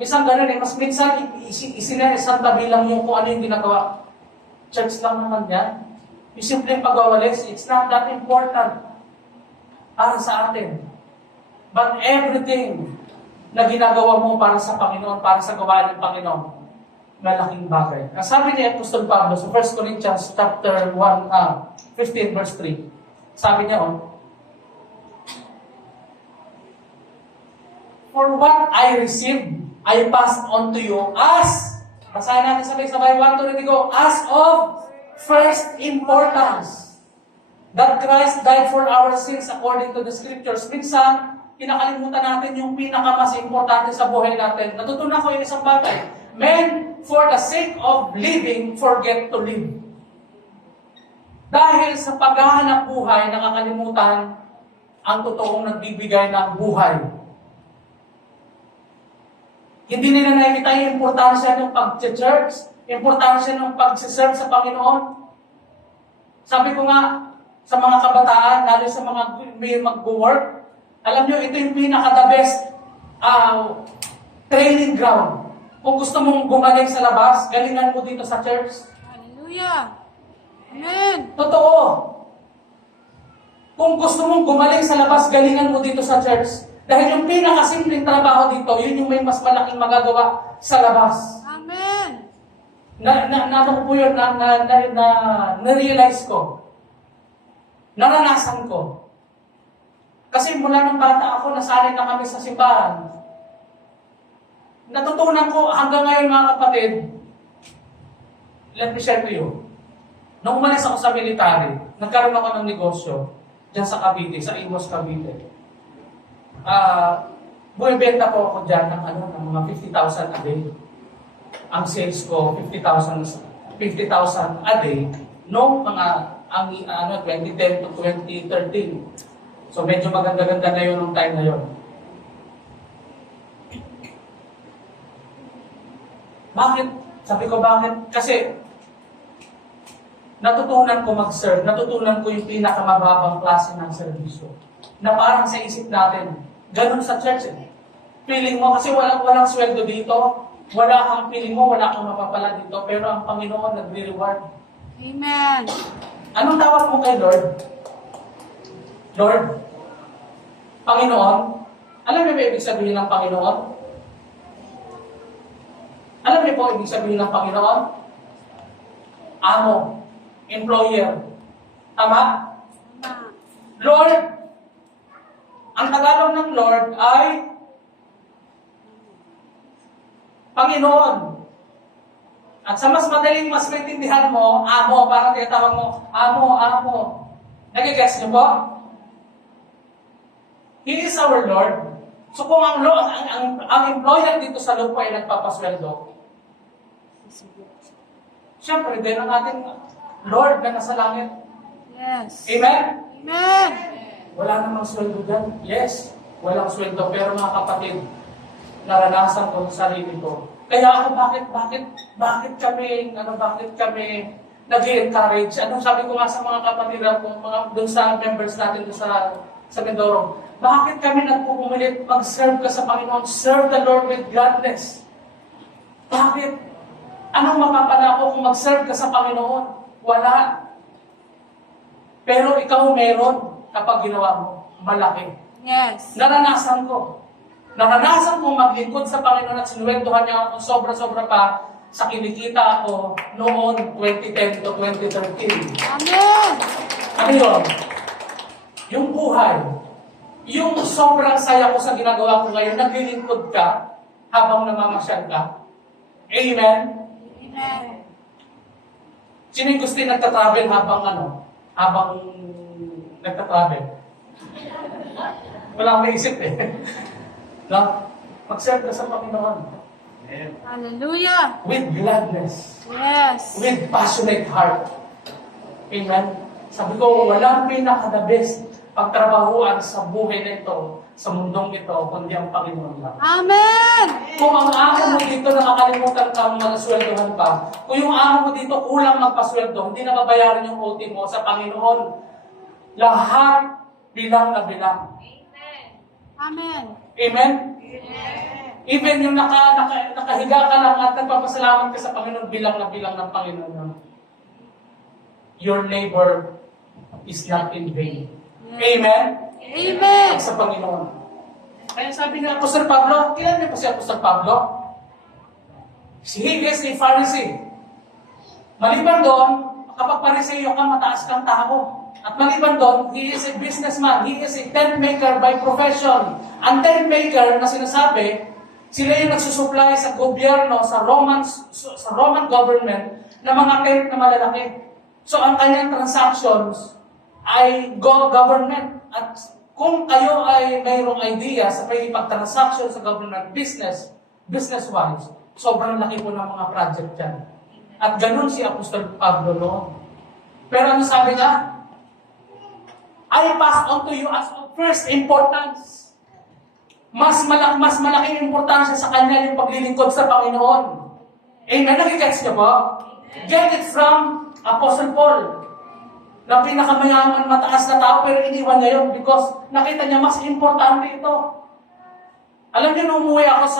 Minsan ganun minsan isang tabi lang yung kung ano yung ginagawa. Church lang naman yan. Yung simpleng pagwawalis, it's not that important para sa atin. But everything na ginagawa mo para sa Panginoon, para sa gawain ng Panginoon, malaking bagay. Ang sabi ni Apostol Pablo sa 1 Corinthians chapter 15 verse 3, sabi niya, for what I received, I passed on to you as, basahin natin sabay-sabay, 1, 2, 3, go, as of first importance, that Christ died for our sins according to the Scriptures. Minsan, pinakalimutan natin yung pinakamas importante sa buhay natin. Natutunan ko yung isang bagay. Men, for the sake of living, forget to live. Dahil sa paghahanap buhay, nakakalimutan ang totoong nagbibigay ng buhay. Hindi nila nakikita yung importansya ng pag-church, importansya ng pag-serve sa Panginoon. Sabi ko nga, sa mga kabataan, lalo sa mga may mag-work, alam nyo, ito yung pinaka-the best training ground. Kung gusto mong gumaling sa labas, galingan mo dito sa church. Hallelujah. Amen. Totoo. Kung gusto mong gumaling sa labas, galingan mo dito sa church. Dahil yung pinakasimpleng trabaho dito, yun yung may mas malaking magagawa sa labas. Amen. Na-realize ko. Naranasan ko. Kasi mula nung bata ako, nasanay na kami sa simbahan. Natutunan ko hanggang ngayon, mga kapatid, let me share to you. Nung umalis ako sa military, nagkaroon ako ng negosyo dyan sa Cavite, sa Imus, Cavite. Bumibenta po ako dyan ng mga 50,000 a day. Ang sales ko, 50,000 a day, noong mga 2010 to 2013. So medyo maganda-ganda na yun nung time na yun. Bakit? Sabi ko bakit? Kasi natutunan ko mag-serve, natutunan ko yung pinakamababang klase ng serbisyo. Na parang sa isip natin, ganun sa church eh. Feeling mo, kasi walang sweldo dito, wala kang feeling mo, wala kang mapapala dito, pero ang Panginoon nagre-reward. Amen. Anong tawag mo kay Lord? Lord? Panginoon? Alam niyo ba ibig sabihin ng Panginoon? Alam niyo po ibig sabihin ng Panginoon? Amo. Employer. Tama? Tama. Lord. Ang Tagalog ng Lord ay Panginoon. At sa mas madaling, mas maintindihan mo, amo, parang tinatawag mo, amo. Nagigets niyo po? He is our Lord. So kung ang employer dito sa lupa ay nagpapasweldo, siyempre din ang ating Lord na nasa langit. Yes. Amen? Amen. Wala namang sweldo dyan. Yes, walang sweldo. Pero mga kapatid, naranasan ko sa sarili ko. Kaya ako, bakit kami nag-encourage? Anong sabi ko nga sa mga kapatid ko, doon sa members natin doon sa Mindoro, bakit kami nagpupumilit mag-serve ka sa Panginoon? Serve the Lord with gladness. Bakit? Anong mapapala ko kung mag-serve ka sa Panginoon? Wala. Pero ikaw meron kapag ginawa mo. Malaki. Yes. Naranasan ko. Naranasan kong maglingkod sa Panginoon at sinuwentuhan niya ako sobra-sobra pa sa kinikita ako noon 2010 to 2013. Amen. Ano yun? Yung buhay. Yung sobrang saya ko sa ginagawa ko ngayon, naglilingkod ka habang namamasyal ka. Amen? Amen. Sino yung gusto yung nagtatravel habang nagtatravel? Wala akong maisip eh. No? Mag-serve ka sa Panginoon. Hallelujah. With gladness. Yes. With passionate heart. Amen? Sabi ko, walang pinaka-the best pagtrabahuan sa buhay na ito, sa mundong ito, kundi ang Panginoon lang. Amen. Kung ang amo mo dito nakakalimutan kang magsweldohan pa, kung yung amo mo dito kulang magpasweldo, hindi na mabayaran yung OT mo sa Panginoon. Lahat bilang na bilang. Amen. Amen? Even yung nakahiga ka lang at nagpapasalamat ka sa Panginoon, bilang na bilang ng Panginoon. Your labor is not in vain. Amen? Amen. Sa Panginoon. Kaya sabi ni Apostol Pablo, kilala niyo po si Apostol Pablo? He is a Pharisee. Maliban doon, kapag Phariseo ka, mataas kang tao. At maliban doon, he is a businessman. He is a tent maker by profession. Ang tent maker na sinasabi, sila yung nagsusupply sa gobyerno, sa Roman government, ng mga tent na malalaki. So ang kanyang transactions ay government. At kung kayo ay mayroong idea sa pag-transaction sa government business-wise, sobrang laki po ng mga project yan. At ganun si Apostol Pablo noon. Pero ano sabi niya? I pass on to you as of first importance. Mas malaking importansya sa kanya yung paglilingkod sa Panginoon. Amen? Nagigets niyo po? Get it from Apostle Paul. Na pinakamayaman, mataas na tao, pero iniwan niya yun because nakita niya mas importante ito. Alam niyo, nung umuwi ako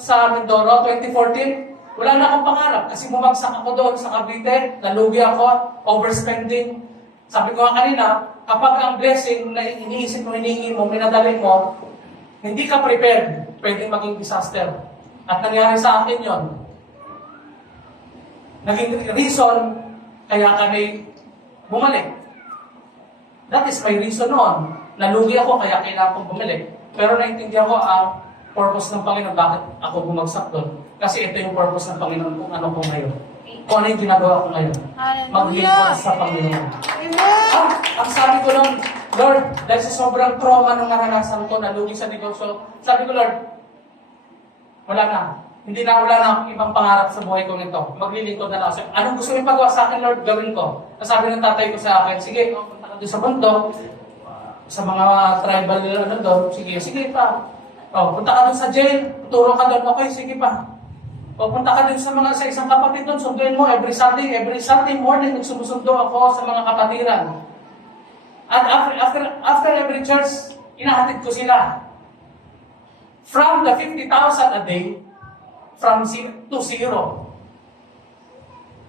sa Mindoro, 2014, wala na akong pangarap kasi bumagsak ako doon sa Cavite, nalugi ako, overspending. Sabi ko nga kanina, kapag ang blessing na iniisip mo, hinihingi mo, minadali mo, hindi ka prepared, pwedeng maging disaster. At nangyari sa akin yon. Naging reason, kaya kami bumalik. That is my reason noon. Nalugi ako, kaya kailangan kong bumalik. Pero naintindihan ko ang purpose ng Panginoon, bakit ako bumagsak doon. Kasi ito yung purpose ng Panginoon kung ano ko ngayon. Kung ano yung ginagawa ko ngayon. Maglingkod sa Panginoon. Amen. Ang sabi ko noon, Lord, dahil sa sobrang trauma nung naranasan ko, nalugi sa negosyo, sabi ko, Lord, wala na akong ibang pangarap sa buhay ko nito. Maglilingkod na lang ako. Anong gusto mo ipagawa sa akin, Lord, gawin ko. Sabi ng tatay ko sa akin, sige, punta ka doon sa bundok, sa mga tribal ano doon, sige pa. O, punta ka doon sa jail, turo ka doon, okay, sige pa. O, punta ka doon sa isang kapatid doon, sunduin mo every Sunday morning, nagsumusundo ako sa mga kapatiran. At after every church, inahatid ko sila. From the 50,000 a day, from to zero.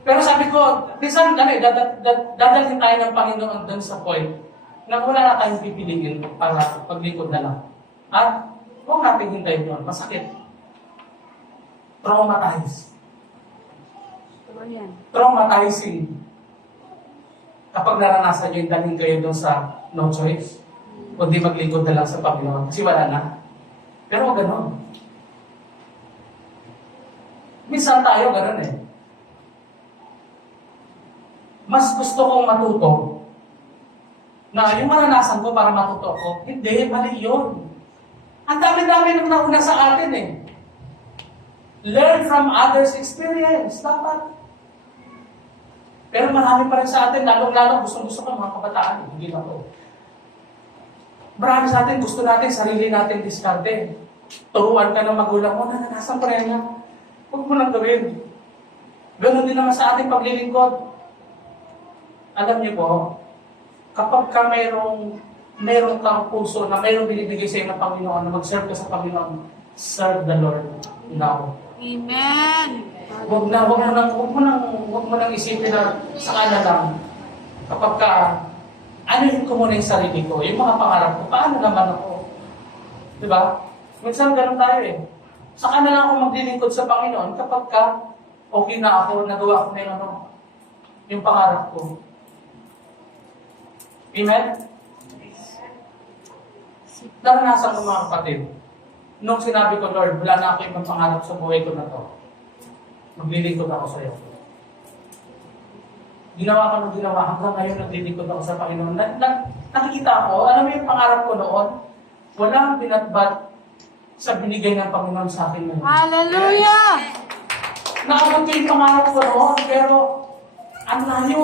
Pero sabi ko, minsan dadalhin tayo ng Panginoon doon sa point na wala na tayong pipiliin para paglikod na lang. At huwag natin hintayin yun. Masakit. Traumatizing. Kapag naranasan nyo yung daling kayo doon sa no choice, kundi maglikod na lang sa Panginoon. Kasi wala na. Pero huwag ganon. Minsan tayo ganon eh. Mas gusto kong matuto na yung maranasan ko para matuto ako. Hindi, mali yun. Ang dami-dami nang nauna sa atin eh. Learn from others' experience. Dapat. Pero marami pa rin sa atin, lalong-lalong gustong-gusto ko mga kabataan. Hindi na ko. Marami sa atin, gusto natin, sarili natin diskarte. Turuan ka ng magulang mo, naranasan ko rin yan. Huwag mo lang gawin. Ganon din naman sa ating paglilingkod. Alam niyo po, kapag ka mayroong kang puso na mayroong binibigay sa iyo ng Panginoon, na mag-serve ka sa Panginoon, serve the Lord now. Amen. Huwag mo nang isipin na sa na lang. Kapag ka, anuhin ko muna yung sarili ko, yung mga pangarap ko, paano naman ako? Diba? Minsan ganun tayo eh. Saka na lang ako maglilingkod sa Panginoon kapag ka okay na ako, nagawa ko na yung pangarap ko. Amen? Naranasan ko mga kapatid. Nung sinabi ko, Lord, wala na ako ibang pangarap sa buhay ko na to. Maglilingkod ako sa iyo. Ginawa ko ng ginawa. Hanggang ngayon, naglilingkod ako sa Panginoon. Nakikita ko, alam mo yung pangarap ko noon, walang binatbat sa binigay ng Panginoon sa akin ngayon. Hallelujah! Naabot ko yung pangarap ko noon, pero ang layo.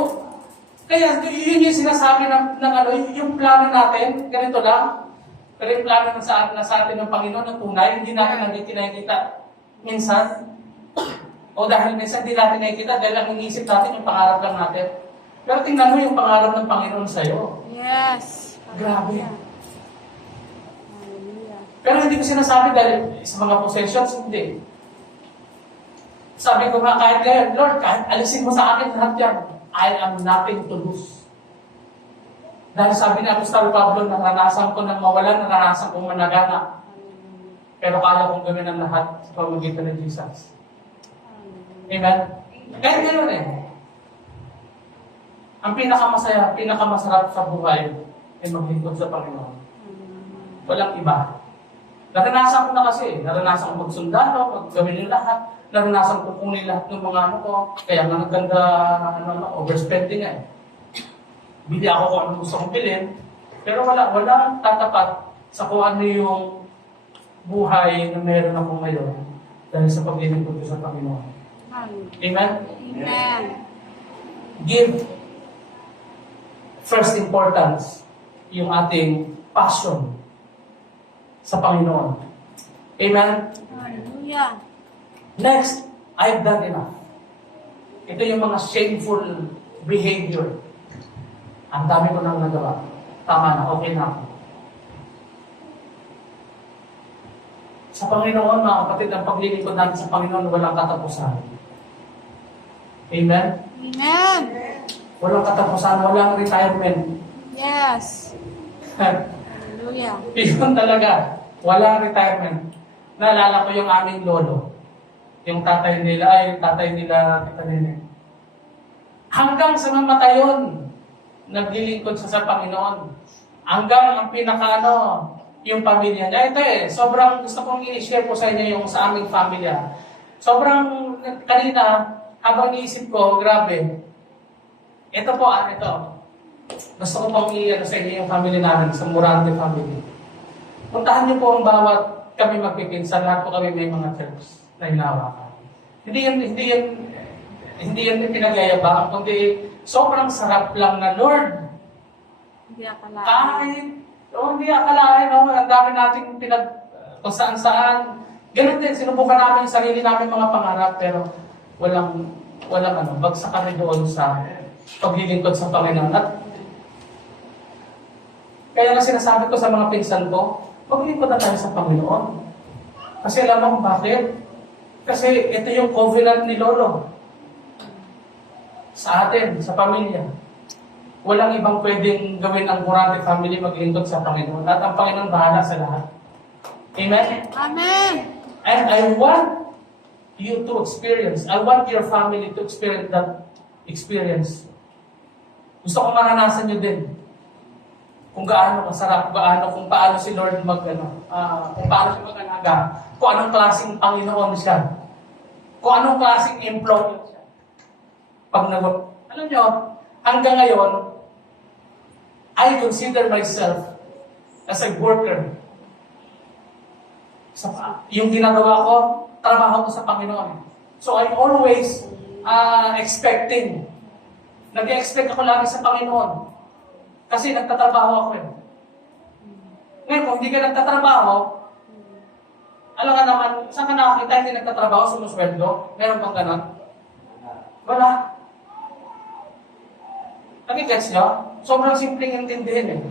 Kaya yun yung sinasabi yung plano natin, ganito lang. Pero yung plano na sa atin ng Panginoon na tunay, hindi natin nakikita minsan. O dahil minsan hindi natin nakikita, dahil ang iniisip natin yung pangarap lang natin. Pero tingnan mo yung pangarap ng Panginoon sa'yo. Yes. Grabe. Hallelujah. Pero hindi ko sinasabi dahil sa mga possessions, hindi. Sabi ko nga kahit ngayon, Lord, kahit alisin mo sa akin lahat yan, I am nothing to lose. Dahil sabi ni Apostol Pablo, naranasan ko ng mawalan, naranasan kong managana. Pero kaya kong gawin ang lahat sa pamamagitan ng Jesus. Amen? Kahit gano'n eh. Ang pinakamasarap sa buhay ay maglingkod sa Panginoon. Walang iba. Naranasan ko na kasi. Naranasan ko magsundalo, maggawin yung lahat. Naranasan ko kunin lahat ng mga ko. Kaya nga naganda, overspending nga eh. Bili ako kung ano gusto kong bilhin. Pero walang tatapat sa kung ano yung buhay na meron ako ngayon dahil sa paglilingkod ko sa Panginoon. Amen? Amen. Give first importance yung ating passion sa Panginoon. Amen? Hallelujah. Next, I've done enough. Ito yung mga shameful behavior. Ang dami ko nang nagawa. Tama na, okay na ako. Sa Panginoon, mga kapatid, ang paglilingkod natin sa Panginoon, walang katapusan. Amen? Amen. Walang katapusan, walang retirement. Yes. Hallelujah. Yun talaga, walang retirement. Naalala ko yung aming lolo. Yung tatay nila, Tita Nene. Hanggang sa mamatayon, naglilingkod siya sa Panginoon. Hanggang ang yung pamilya niya. Ito sobrang gusto kong i-share po sa inyo yung sa aming pamilya. Sobrang, kanina, habang iisip ko, grabe. Ito po, ito. Gusto ko pong sa inyo yung family namin, sa Morante family. Puntahan niyo po ang bawat kami magpipinsan, lahat po kami may mga church na hinawakan. Hindi yan pinagyayabang, kundi sobrang sarap lang na, Lord, Hindi akala. kahit So, hindi akalain, no? Ang dami nating kung saan-saan. Ganun din, sinubukan namin yung sarili namin mga pangarap, pero walang bagsak kami doon sa paglilingkod sa Panginoon. At kaya nga sinasabi ko sa mga pinsan ko, maglingkod na tayo sa Panginoon. Kasi alam mo kung bakit? Kasi ito yung covenant ni Lolo. Sa atin, sa pamilya. Walang ibang pwedeng gawin ang Morante family maglingkod sa Panginoon. At ang Panginoon bahala sa lahat. Amen? Amen. And I want you to experience, I want your family to experience that experience. Gusto ko maranasan nyo din. Kung gaano kasarap, kung paano si Lord kung paano siya mag-alaga, kung anong klaseng Panginoon siya, kung anong klaseng employee siya. Alam nyo, hanggang ngayon, I consider myself as a worker. Yung ginagawa ko, trabaho ko sa Panginoon. So I'm always expecting. Nag-expect ako lagi sa Panginoon. Kasi nagtatrabaho ako eh. Ngayon, kung hindi ka nagtatrabaho, alam nga naman, saan ka nakakita hindi nagtatrabaho, sumusweldo? Meron bang ganon? Wala. Nag-gets nyo? Sobrang simpleng intindihin eh.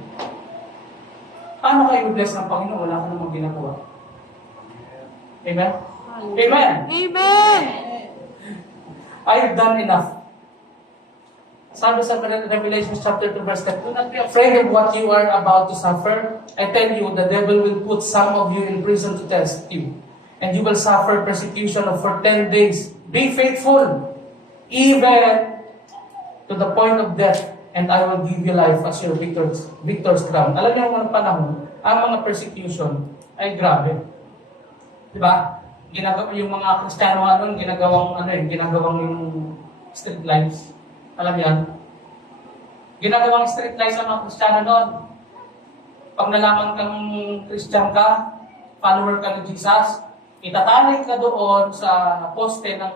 Paano kayo bless ng Panginoon? Wala ka namang ginagawa. Amen? Amen! Amen. I've done enough. Sabi sa Revelation chapter 2 verse 10, do not be afraid of what you are about to suffer. I tell you, the devil will put some of you in prison to test you. And you will suffer persecution for 10 days. Be faithful, even to the point of death, and I will give you life as your victor's crown. Alam niyo, mga panahon, ang mga persecution ay grabe. Diba? Yung mga Kristiyano ginagawang yung street lights. Alam yan? Ginagawang street lights ang mga Kristiyano noon. Pag nalaman kang Christian ka, follower ka ni Jesus, itatalik ka doon sa poste sa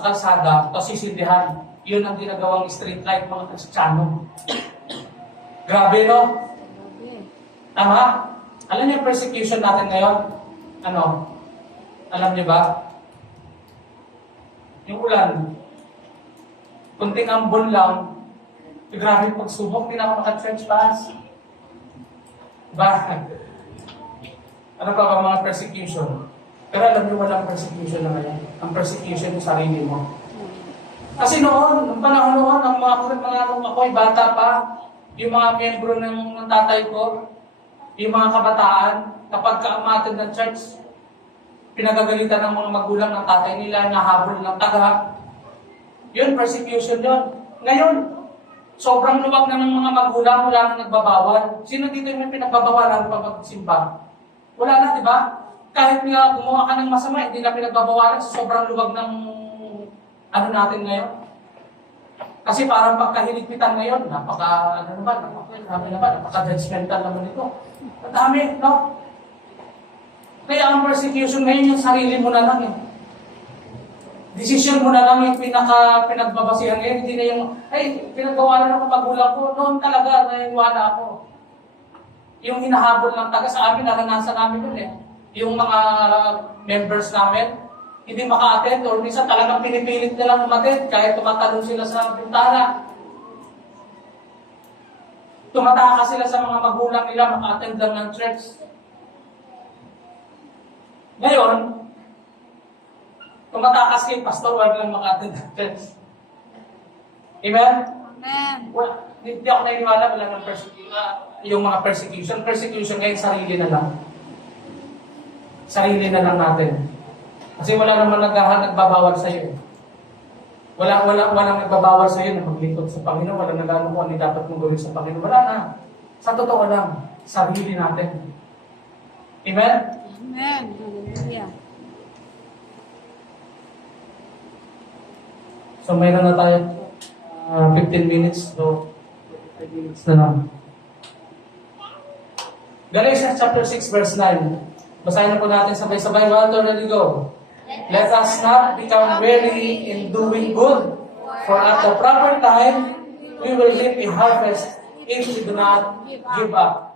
kalsada, tapos sisindihan. Yun ang ginagawang street light mga Kristiyano. Grabe, no? Tama? Alam niyo persecution natin ngayon? Alam niyo ba? Yung ulan, kunting ambon lang, grabe pagsubok, hindi na ako maka-church pass. Diba? Ano pa ba mga persecution? Pero alam niyo walang persecution na ngayon. Ang persecution yung sarili mo. Kasi noon, nung panahon noon, ang nung ako'y bata pa, yung mga miyembro ng tatay ko, yung mga kabataan, kapag kaamatid ng church, pinagagalitan ng mga magulang ng tatay nila, nahabol ng taga. Yun, persecution yun. Ngayon, sobrang luwag na ng mga magulang, wala nang nagbabawal. Sino dito yung may pinagbabawalan pa magsimba? Wala na, di ba? Kahit nga gumawa ka ng masama, hindi na pinagbabawalan sa sobrang luwag ng natin ngayon. Kasi parang pagkahiligpitan ngayon, napaka-judgmental naman ito. Ang dami, no? Kaya ang persecution ngayon, yung sarili mo na lang eh. Decision mo na lang yung pinagbabasihan ngayon, hindi na yung, pinagbawalan ako magulang ko, noon talaga, naiwala ako. Yung hinahabol ng taga sa amin, naranasan namin nun eh. Yung mga members namin, hindi maka-attend or minsan talagang pinipilit nilang umattend kahit tumatalon sila sa bintana. Tumataka sila sa mga magulang nila, maka-attend lang ng church. Ngayon, tumatakas kay pastor, wag lang maka-attend ng church. Amen? Amen. Hindi ako naniniwala, wala ng yung mga persecution. Persecution ngayon, sarili na lang. Sarili na lang natin. Kasi wala naman nagbabawal sa iyo. Walang nagbabawal sa iyo na maglingkod sa Panginoon. Walang nagano kung ano dapat mong gawin sa Panginoon. Wala na. Sa totoo lang, sarili natin. Amen? Amen. Hallelujah. So mayroon na tayo 15 minutes. So 5 minutes na lang. Galatians chapter 6 verse 9. Basahin na po natin sabay-sabay. 1, 2, ready, go. Let us not become weary in doing good, for at the proper time, we will reap a harvest if you do not give up.